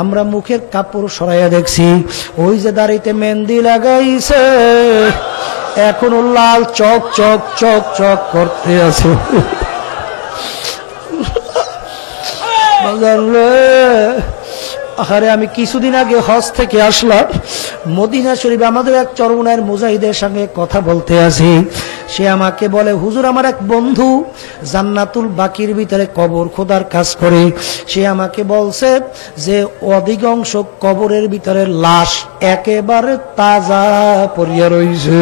আমরা মুখের কাপড় সরাইয়া দেখছি, ওই যে দাড়িতে মেহেন্দি লাগাইছে এখনো লাল চক চক চক চক করতে আছে। আরে আমি কিছুদিন আগে হজ থেকে আসলাম, মদিনা শরীফ আমাদের এক চরমনায়ের মুজাহিদের সঙ্গে কথা বলতে আছি। সে আমাকে বলে, হুজুর আমার এক বন্ধু জান্নাতুল বাকির ভিতরে কবর খোদার কাজ করে, সে আমাকে বলছে যে অধিকাংশ কবরের ভিতরে লাশ একেবারে তাজা পড়িয়া রইছে।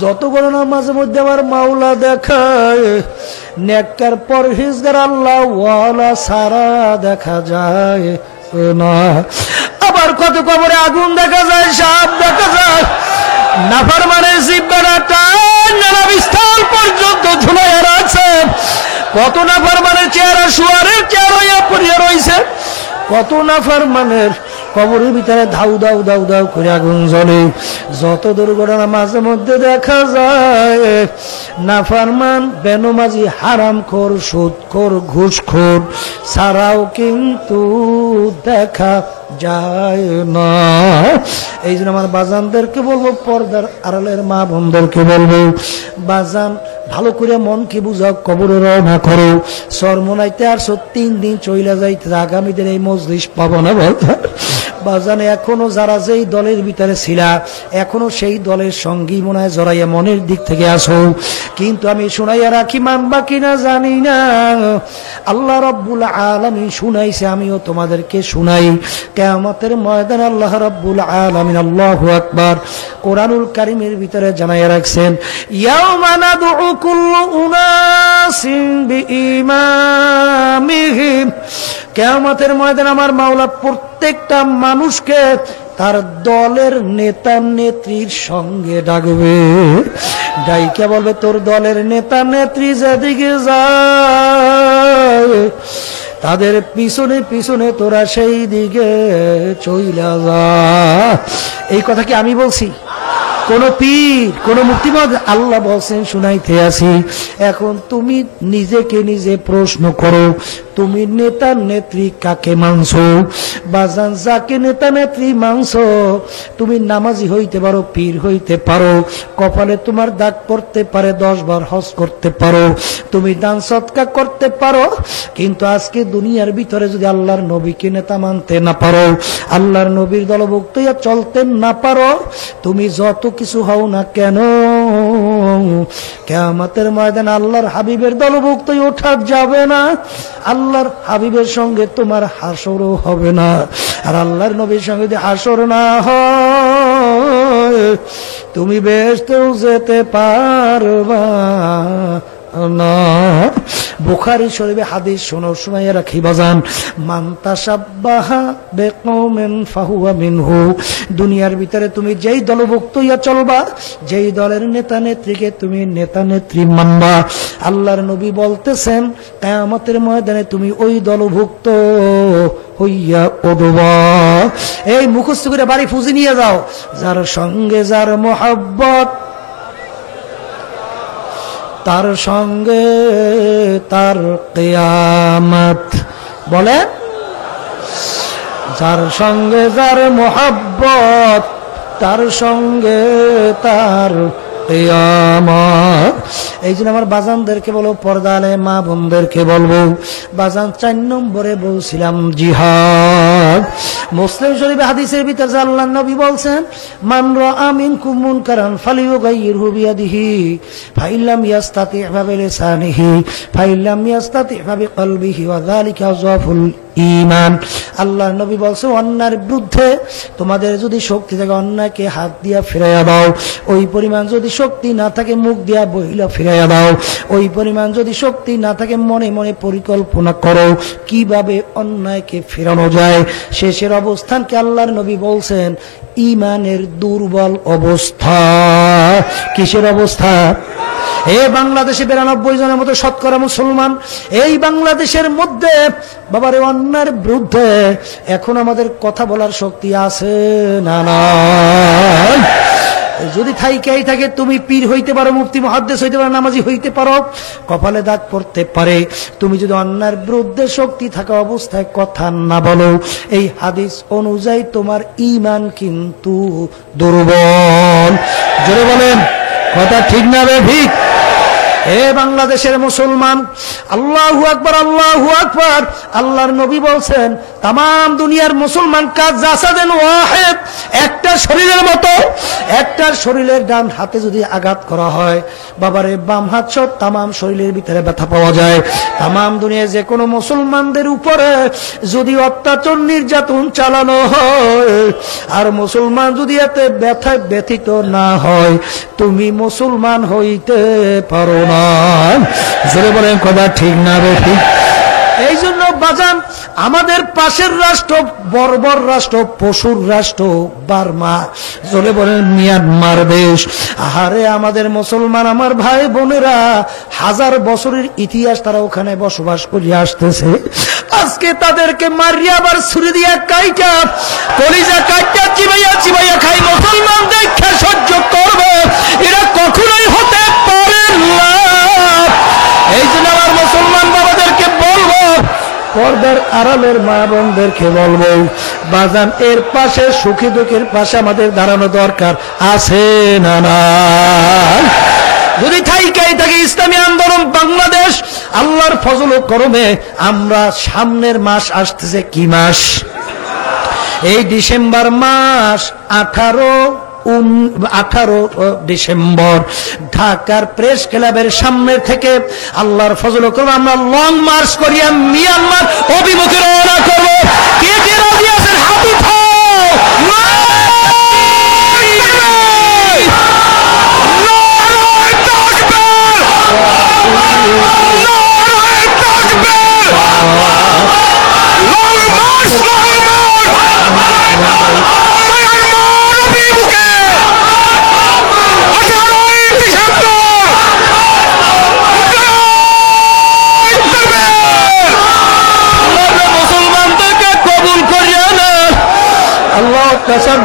যত গণনা মাঝে মধ্যে আমার মাওলা দেখায়, নেককার পরহেজগার আল্লাহ ওয়ালা সারা দেখা যায় না। আবার কত কবরে আগুন দেখা যায়, সাপ দেখা যায়, নাফরমানের জিব্বাটা টানা বিস্তার পর্যন্ত ঝুলাইয়া রাখছে। কত নাফরমানের চেহারা শুয়ারের চেহারা হইয়া পড়িয়া রইছে, কত নাফরমানের কবরের ভিতরে ধাউ দাউ দাউ দাউ করে আগুন জ্বলে। যত দুর্ঘটনা মাঝে মধ্যে দেখা যায়, নাফরমান, বেনমাজি, হারামখোর, সুদখোর, ঘুষখোর ছাড়াও কিন্তু দেখা যায় না। এই জন্য আমার বাজানদেরকে বলবো, পর্দার আড়ালের মা বোনদেরকে বলবো, বাজান ভালো করে মনকে বুঝাও, কবরে রওনা করো। চরমনাইতে আর 3 দিন চইলা যাইতে, আগামী দিন এই মজলিস পাবো না বাজানে। এখনো যারা যেই দলের ভিতরে ছিলা, এখনো সেই দলের সঙ্গী মনে হয় জড়াইয়া মনের দিক থেকে আসো। কিন্তু আমি শোনাইয়া রাখি, মানবা কিনা জানি না, আল্লাহ রাব্বুল আলামিন শুনাইছে, আমিও তোমাদেরকে শুনাই। কিয়ামতের ময়দানে আল্লাহ রাব্বুল আলামিন, আল্লাহু আকবার, কোরআনুল কারীমের ভিতরে জানাইয়া রাখছেন, ইয়াউমা নাদউ কুল্লু উনাসিন বিইমামিহিম। কিয়ামতের ময়দানে আমার মাওলা প্রত্যেকটা মানুষকে তার দলের নেতা নেত্রীর সঙ্গে ডাকবে। ডাইকা বলবে, তোর দলের নেতা নেত্রী যেদিকে যায় তাদের পিছনে পিছনে তোরা সেই দিকে চইলা যা। এই কথা কি আমি বলছি? কোন পীর, কোন মুক্তিবাদ? আল্লাহ বলছেন, শুনাইতে আছি। এখন তুমি নিজেকে নিজে প্রশ্ন করো, তুমি নেতা নেত্রী কাকে মানছো? বাজান, যাকে নেতা নেত্রী মানছো, তুমি নামাজি হইতে পারো, পীর হইতে পারো, কপালে তোমার দাগ পড়তে পারে, 10 বার হজ করতে পারো, তুমি দান সদকা করতে পারো, কিন্তু আজকে দুনিয়ার ভিতরে যদি আল্লাহর নবীকে নেতা মানতে না পারো, আল্লাহর নবীর দলভুক্ত হইয়া চলতে না পারো, তুমি যত কিছু হও না কেন, কিয়ামতের ময়দানে আল্লাহর হাবিবের দলভুক্ত ওঠা যাবে না। আল্লাহর হাবিবের সঙ্গে তোমার হাসরও হবে না। আর আল্লাহর নবীর সঙ্গে যদি হাসর না হয়, তুমি বেহেশতেও যেতে পারবা না। বুখারী শরীফে হাদিস শোনো, শুনাইয়া রাখি বাজান, মান তাশাব্বাহা বিকওমিন ফাহুয়া মিনহু। দুনিয়ার ভিতরে তুমি যেই দলভুক্ত হইয়া চলবা, যেই দলের নেতা নেত্রীকে তুমি নেতা নেত্রী মানবা, আল্লাহর নবী বলতেছেন কিয়ামতের ময়দানে তুমি ওই দলভুক্ত হইয়া উঠবা। এই মুখস্থ করে বাড়ি ফুজি নিয়ে যাও, যার সঙ্গে যার মোহাব্বত, তার সঙ্গে তার কিয়ামত। বলে, যার সঙ্গে যার মোহাব্বত, তার সঙ্গে তার কিয়ামত। এই জন্য আমার বাজানদেরকে বলো, পর্দালে মা বোনদেরকে বলবো, বাজান 4 নম্বরে বলছিলাম জিহাদ। মুসলিম শরীফে হাদিসের ভিতরে আল্লাহর নবী বলছেন, মান রাআ মিনকুম মুনকারান ফালিয়ুগাইয়িরহু বিয়াদিহি ফাইল্লাম ইয়াস্তাতি' বিলিসানিহি ফাইল্লাম ইয়াস্তাতি' বিকলবিহি ওয়া যালিকা যাফুল ঈমান। আল্লাহর নবী বলছেন, অন্যায়ের বিরুদ্ধে তোমাদের যদি শক্তি থাকে, অন্যায়কে হাত দিয়া ফিরাইয়া দাও। ওই পরিমাণ যদি শক্তি না থাকে, মুখ দিয়া বহিলা ফিরাইয়া দাও। ওই পরিমাণ যদি শক্তি না থাকে, মনে মনে পরিকল্পনা করো কিভাবে অন্যায়কে ফেরানো যায়। শেষের অবস্থানকে আল্লাহর নবী বলছেন ঈমানের দুর্বল অবস্থা। কিসের অবস্থা? এই বাংলাদেশে 92 জনের মতো শতকরা মুসলমান। এই বাংলাদেশের মধ্যে বাবারে অন্যায়ের বিরুদ্ধে এখন আমাদের কথা বলার শক্তি আছে না? না। যদি থাইকেই থাকে, তুমি পীর হইতে পারো, মুফতি মুহাদ্দিস হইতে পারো, নামাজি হইতে পারো, কপালে দাগ পড়তে পারে, তুমি যদি অন্যায়ের বিরুদ্ধে শক্তি থাকা অবস্থায় কথা না বলো, এই হাদিস অনুযায়ী তোমার ঈমান কিন্তু দুর্বল। জোরে বলেন, কথা ঠিক না রে ঠিক? এ বাংলাদেশের মুসলমান, আল্লাহু আকবার, আল্লাহু আকবার। আল্লাহর নবী বলছেন, তামাম দুনিয়ার মুসলমান কাজ জাসাদেন ওয়াহিদ, একটা শরীরের মতো। একটা শরীরের ডান হাতে যদি আঘাত করা হয়, বাবারে বাম হাত সহ তামাম শরীরের ভিতরে ব্যথা পাওয়া যায়। তামাম দুনিয়ায় যে কোনো মুসলমানদের উপরে যদি অত্যাচার নির্যাতন চালানো হয়, আর মুসলমান যদি এতে ব্যথায় ব্যথিত না হয়, তুমি মুসলমান হইতে পারো না। জোরে বলেন, কথা ঠিক না রে ঠিক? এই জন্য বাজান, আমাদের পাশের রাষ্ট্র বর্বর রাষ্ট্র, পশুর রাষ্ট্র বার্মা, জোরে বলেন মিয়ানমার দেশ। আহারে আমাদের মুসলমান আমার ভাই বোনেরা, 1000 বছরের ইতিহাস তারা ওখানে বসবাস করে আসতেছে। আজকে তাদেরকে মারিয়া আবার ছুরি দিয়া কাইটা, কলিজা কাইটা চিবাইয়া চিবাইয়া খাই মুসলমান দেখে সহ্য করবে, এরা কখনোই হতে পারে না। এই জন্য আমার মুসলমান বাবাদেরকে বলবো, পর্দার আড়ালের মা বোনদেরকে বলবো, বাজান এর পাশে সুখী দুঃখের পাশে আমাদের দাঁড়ানো দরকার আছে না? না। যদি থাইকেই থাকে ইসলামী আন্দোলন বাংলাদেশ, আল্লাহর ফজল ও করমে আমরা সামনের মাস আসতেছে, কি মাস? এই ডিসেম্বর মাস 18 18 ডিসেম্বর ঢাকার প্রেস ক্লাবের সামনে থেকে আল্লাহর ফজল করবে আমরা লং মার্চ করিয়া মিয়ানমার অভিমুখে রওনা করব। কে কে রাজি আছেন হাত উঠাও।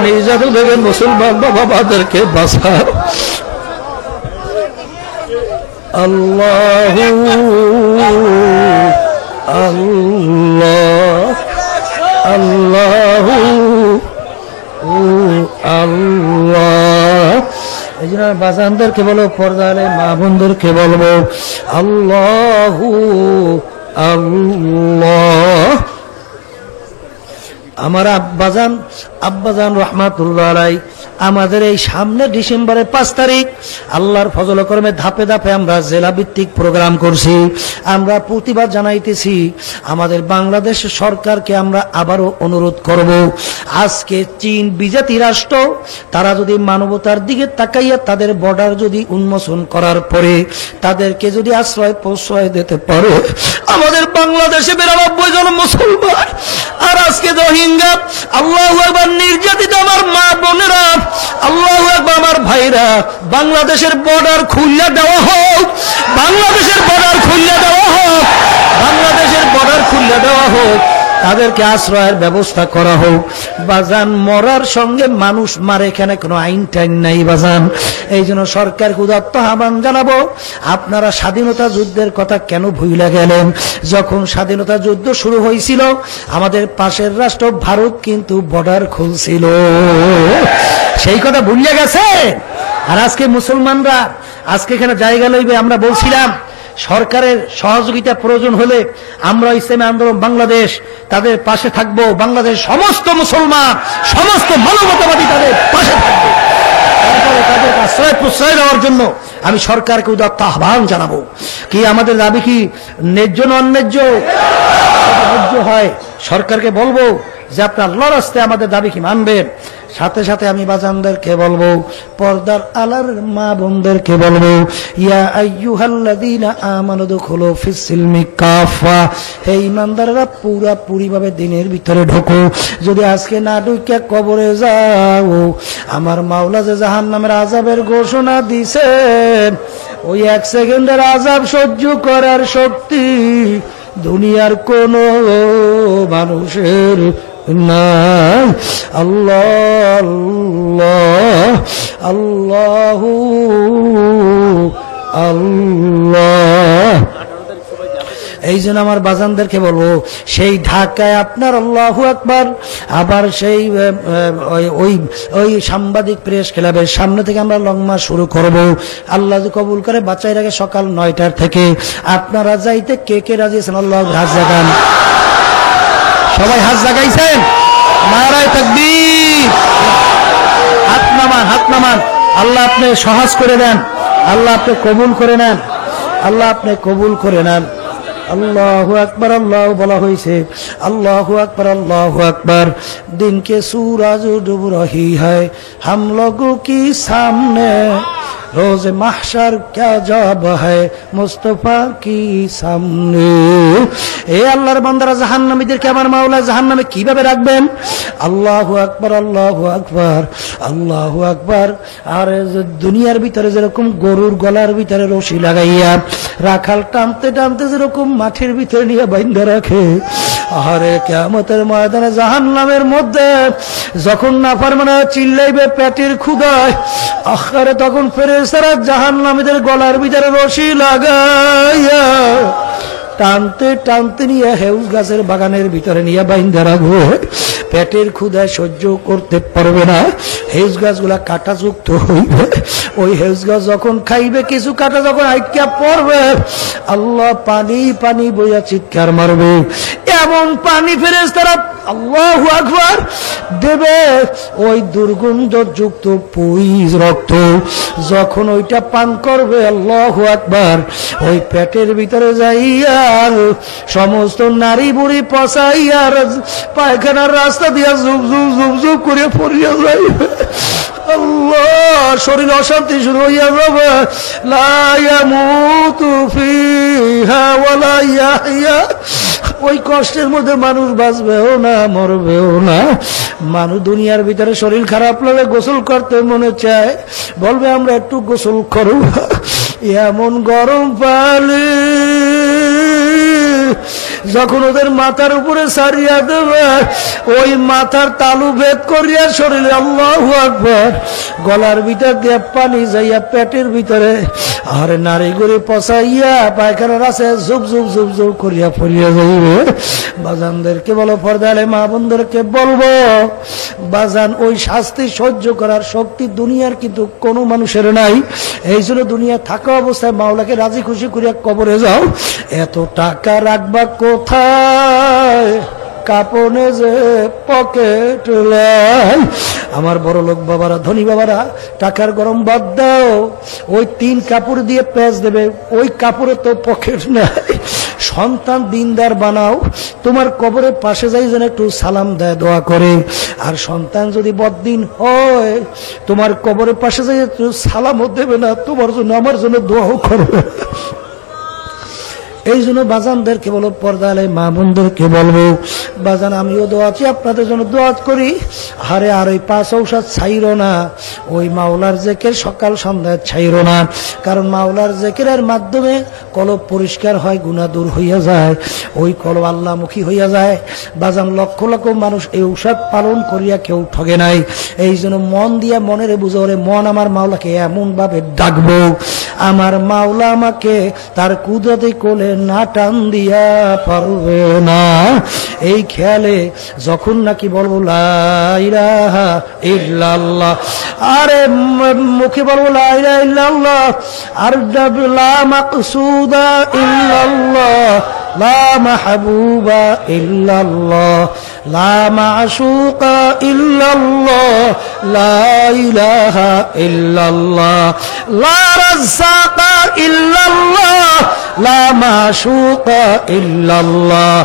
নির্যাতন থেকে মুসলমান বাবাদেরকে বাঁচাও। আল্লাহু আল্লাহ আল্লাহু আল্লাহ। এই জন্য বাজানদেরকে বলো, পর্দালে মা বোনদেরকে বলবো আল্লাহু আল্লাহ। আমার আব্বাজান রহমাতুল্লাহ আলাই আমাদের এই সামনে ডিসেম্বরের 5 তারিখ আল্লাহর ফজল করমে ধাপে ধাপে আমরা জেলা ভিত্তিক প্রোগ্রাম করছি। আমরা প্রতিবাদ জানাইতেছি আমাদের বাংলাদেশ সরকারকে আমরা আবারও অনুরোধ করব, আজকে চীন বিজাতি রাষ্ট্র, তারা যদি মানবতার দিকে তাকাইয়া তাদের বর্ডার যদি উন্মোচন করার পরে তাদেরকে যদি আশ্রয় প্রশ্রয় দিতে পারে, আমাদের বাংলাদেশে 92 জন মুসলমান আর আজকে রোহিঙ্গা, আল্লাহু আকবার, নির্যাতিত আমার মা বোনেরা, আল্লাহু আকবার, আমার ভাইরা, বাংলাদেশের বর্ডার খুলে দেওয়া হোক, বাংলাদেশের বর্ডার খুলে দেওয়া হোক, বাংলাদেশের বর্ডার খুলে দেওয়া হোক, তাদেরকে আশ্রয়ের ব্যবস্থা করা হোক। বাজান মরার সঙ্গে মানুষ মারে, এখানে কোনো আইন টাইন নাই বাজান। এই জন্য সরকারকে উদাত্ত আহ্বান জানাবো, আপনারা স্বাধীনতা যুদ্ধের কথা কেন ভুলে গেলেন? যখন স্বাধীনতা যুদ্ধ শুরু হয়েছিল আমাদের পাশের রাষ্ট্র ভারত কিন্তু বর্ডার খুলছিল, সেই কথা ভুলে গেছে। আর আজকে মুসলমানরা আজকে এখানে জায়গা লইবে, আমরা বলছিলাম সরকারের সহযোগিতা প্রয়োজন হলে আমরা ইসলামী আন্দোলন বাংলাদেশ তাদের পাশে থাকবো, বাংলাদেশ সমস্ত মুসলমান সমস্ত মানবতাবাদী তাদের পাশে থাকবে। তারপরে তাদের আশ্রয় প্রশ্রয় দেওয়ার জন্য আমি সরকারকে উদাত্ত আহ্বান জানাবো। কি আমাদের দাবি কি ন্যায্য না অন্যায্য? ন্যায্য হয় সরকারকে বলবো যে আপনার আল্লাহর রাস্তায় আমাদের দাবি কি মানবেন। সাথে সাথে আমি বাজানদেরকে বলবো, পর্দার আলার মা বোনদেরকে বলবো, ইয়া আইয়ুহাল্লাযীনা আমানু দুখুলু ফিস সিলমি কাফা, হে ঈমানদাররা পুরাপুরি ভাবে দিনের ভিতরে ঢোকো। যদি আজকে না ঢুকে কবরে যাও, আমার মাওলা যে জাহান্নামের আযাবের ঘোষণা দিয়েছেন, ওই 1 সেকেন্ডের আযাব সহ্য করার শক্তি দুনিয়ার কোন মানুষের নাই। আল্লাহ আল্লাহ আল্লাহু আল্লাহ। এই জন্য আমার বাজানদেরকে বলবো, সেই ঢাকায় আপনার আল্লাহু আকবার, আবার সেই ওই সাংবাদিক প্রেস ক্লাবের সামনে থেকে আমরা লং মার্চ শুরু করব। আল্লাহ যদি কবুল করে বাঁচাই রাখে সকাল 9টার থেকে আপনারা যাইতে কে কে রাজি আছেন? আল্লাহ হাত জাগান, সবাই হাত জাগাইছেন? নারায়ে তাকবীর। হাত নামান, হাত নামান। আল্লাহ আপনি সহজ করে দেন, আল্লাহ আপনি কবুল করে নেন, আল্লাহ আপনি কবুল করে নেন। আল্লাহু আকবার, আল্লাহ বলা হয়েছে আল্লাহু আকবার, আল্লাহু আকবার। दिन के सूरज डूब रही है हम लोगों की सामने, रोज महशर क्या जवाब है मुस्तफा की सामने। এ আল্লাহর বান্দারা, জাহান্নামীদেরকে আমার মাওলা জাহান্নামে কিভাবে রাখবেন? আল্লাহু আকবার, আল্লাহু আকবার, আল্লাহু আকবার। আর দুনিয়ার ভিতরে যেরকম গরুর গলার ভিতরে রশি লাগাইয়া রাখাল টানতে টানতে যেরকম মাঠের ভিতরে নিয়ে বাইন্ধা রাখে, আরে কিয়ামতের ময়দানে জাহান্নামের মধ্যে যখন নাফরমানরা চিল্লাইবে পেটের ক্ষুধায়, আখরে তখন ফেরেশতারা জাহান্নামীদের গলার ভিতরে রশি লাগাইয়া টানতে টানতে নিয়ে হেউজ গাছের বাগানের ভিতরে নিয়ে বাইন্ধা রাখবো। পেটের ক্ষুধায় সহ্য করতে পারবে না, হেউজ গাছগুলা কাঁটাযুক্ত হইবে। ওই হেউজ গাছ যখন খাইবে, কিছু কাঁটা যখন আটকা পড়বে, আল্লাহ পানি পানি বইয়া চিৎকার মারবে। এমন পানি ফেরেশতারা আল্লাহু আকবার দেবে, ওই দুর্গন্ধযুক্ত পুইজ রক্ত যখন ওইটা পান করবে, আল্লাহু আকবার, ওই পেটের ভিতরে যাইয়া সমস্ত নারী বুড়ি পচাইয়া পায়খানার রাস্তা দিয়া জুব জুব জুব জুব করে পড়িয়া যাইবে। আল্লাহ, শরীর অশান্তি শুরু হইয়া যাবে। লা ইয়ামুতু ফিহা ওয়ালা ইয়াহইয়া। ওই কষ্টের মধ্যে মানুষ বাঁচবেও না, মরবেও না। মানুষ দুনিয়ার ভিতরে শরীর খারাপ লাগে, গোসল করতে মনে চায়, বলবে আমরা একটু গোসল করব। এমন গরম পানি যখন ওদের মাথার উপরে সারিয়া দেবে, ওই মাথার তালু ভেদ করিয়া শরীরে আল্লাহু আকবার গলার ভিতর দিয়ে পানি যাইয়া পেটের ভিতরে, আর নারী গড়ি পচাইয়া পায়খানার আছে জুব জুব জুব জুব করিয়া পড়িয়া যাইবে। বাজানদেরকে বলো, পর্দালে মা বোনদেরকে বলবো, বাজান ওই শাস্তি সহ্য করার শক্তি দুনিয়ার কিন্তু কোনো মানুষের নাই। এই জন্য দুনিয়া থাকা অবস্থায় মাওলাকে রাজি খুশি করিয়া কবরে যাও। এত টাকা রাখবা কোথায়? কাপনে যে পকেট লাই। আমার বড় লোক বাবারা, ধনী বাবারা, টাকার গরম বাদ দাও, ওই 3 কাপড় দিয়ে পেঁচ দেবে, ওই কাপড়ে তো পকেট নাই। সন্তান দিনদার বানাও, তোমার কবরের পাশে যাই যেন একটু সালাম দেয়, দোয়া করে। আর সন্তান যদি বদ্দিন হয়, তোমার কবরের পাশে যাই একটু সালামও দেবে না, তোমার জন্য আমার জন্য দোয়াও করবে। এই জন্য বাজানদেরকে বলো, পর্দালে মা বোনদেরকে বলবো, বাজান আমিও দোয়া আছি, আপনাদের জন্য দোয়া করি। আরে আর ওই 5 ঔষধ ছাইরো না, ওই মাওলার জেকের সকাল সন্ধ্যায় ছাইরো না। কারণ মাওলার জেকেরের মাধ্যমে কলব পরিষ্কার হয়, গুনাহ দূর হইয়া যায়, ওই কলব আল্লাহমুখী হইয়া যায়। বাজান লক্ষ লক্ষ মানুষ এই ঔষধ পালন করিয়া কেউ ঠগে নাই। এই জন্য মন দিয়া মনের বুঝো, রে মন আমার মাওলাকে এমন ভাবে ডাকবো, আমার মাওলা আমাকে তার কুদরতে কোলে না টান দিয়া পারবে না। এই খেয়ালে যখন নাকি বলবো লা ইলাহা ইল্লাল্লাহ, আরে মুখে বলবো লা ইলাহা ইল্লাল্লাহ, আর লা মাকসুদা ইল্লাল্লাহ, লা মাহবুবা ইল্লাল্লাহ, লা মাশুকা ইল্লাল্লাহ, লা ইলাহা ইল্লাল্লাহ, লা রাজ্জাকা ইল্লাল্লাহ, লা মাশুকা ইল্লাল্লাহ,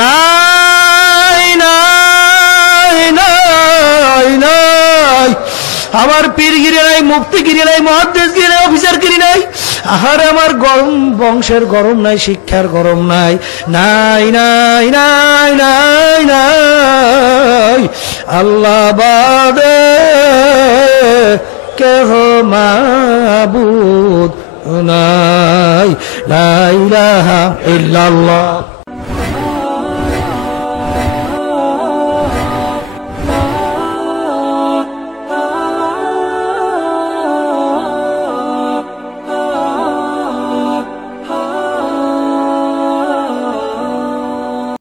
নাই নাই নাই নাই। আমার পীরগিরি নাই, মুফতিগিরি নাই, মুহাদ্দিসগিরি নাই, অফিসারগিরি নাই। আর আমার গরম বংশের গরম নাই, শিক্ষার গরম নাই, নাই নাই নাই নাই নাই। আল্লাহ বাদে কেহ মাবুদ নাই, লা ইলাহা ইল্লাল্লাহ।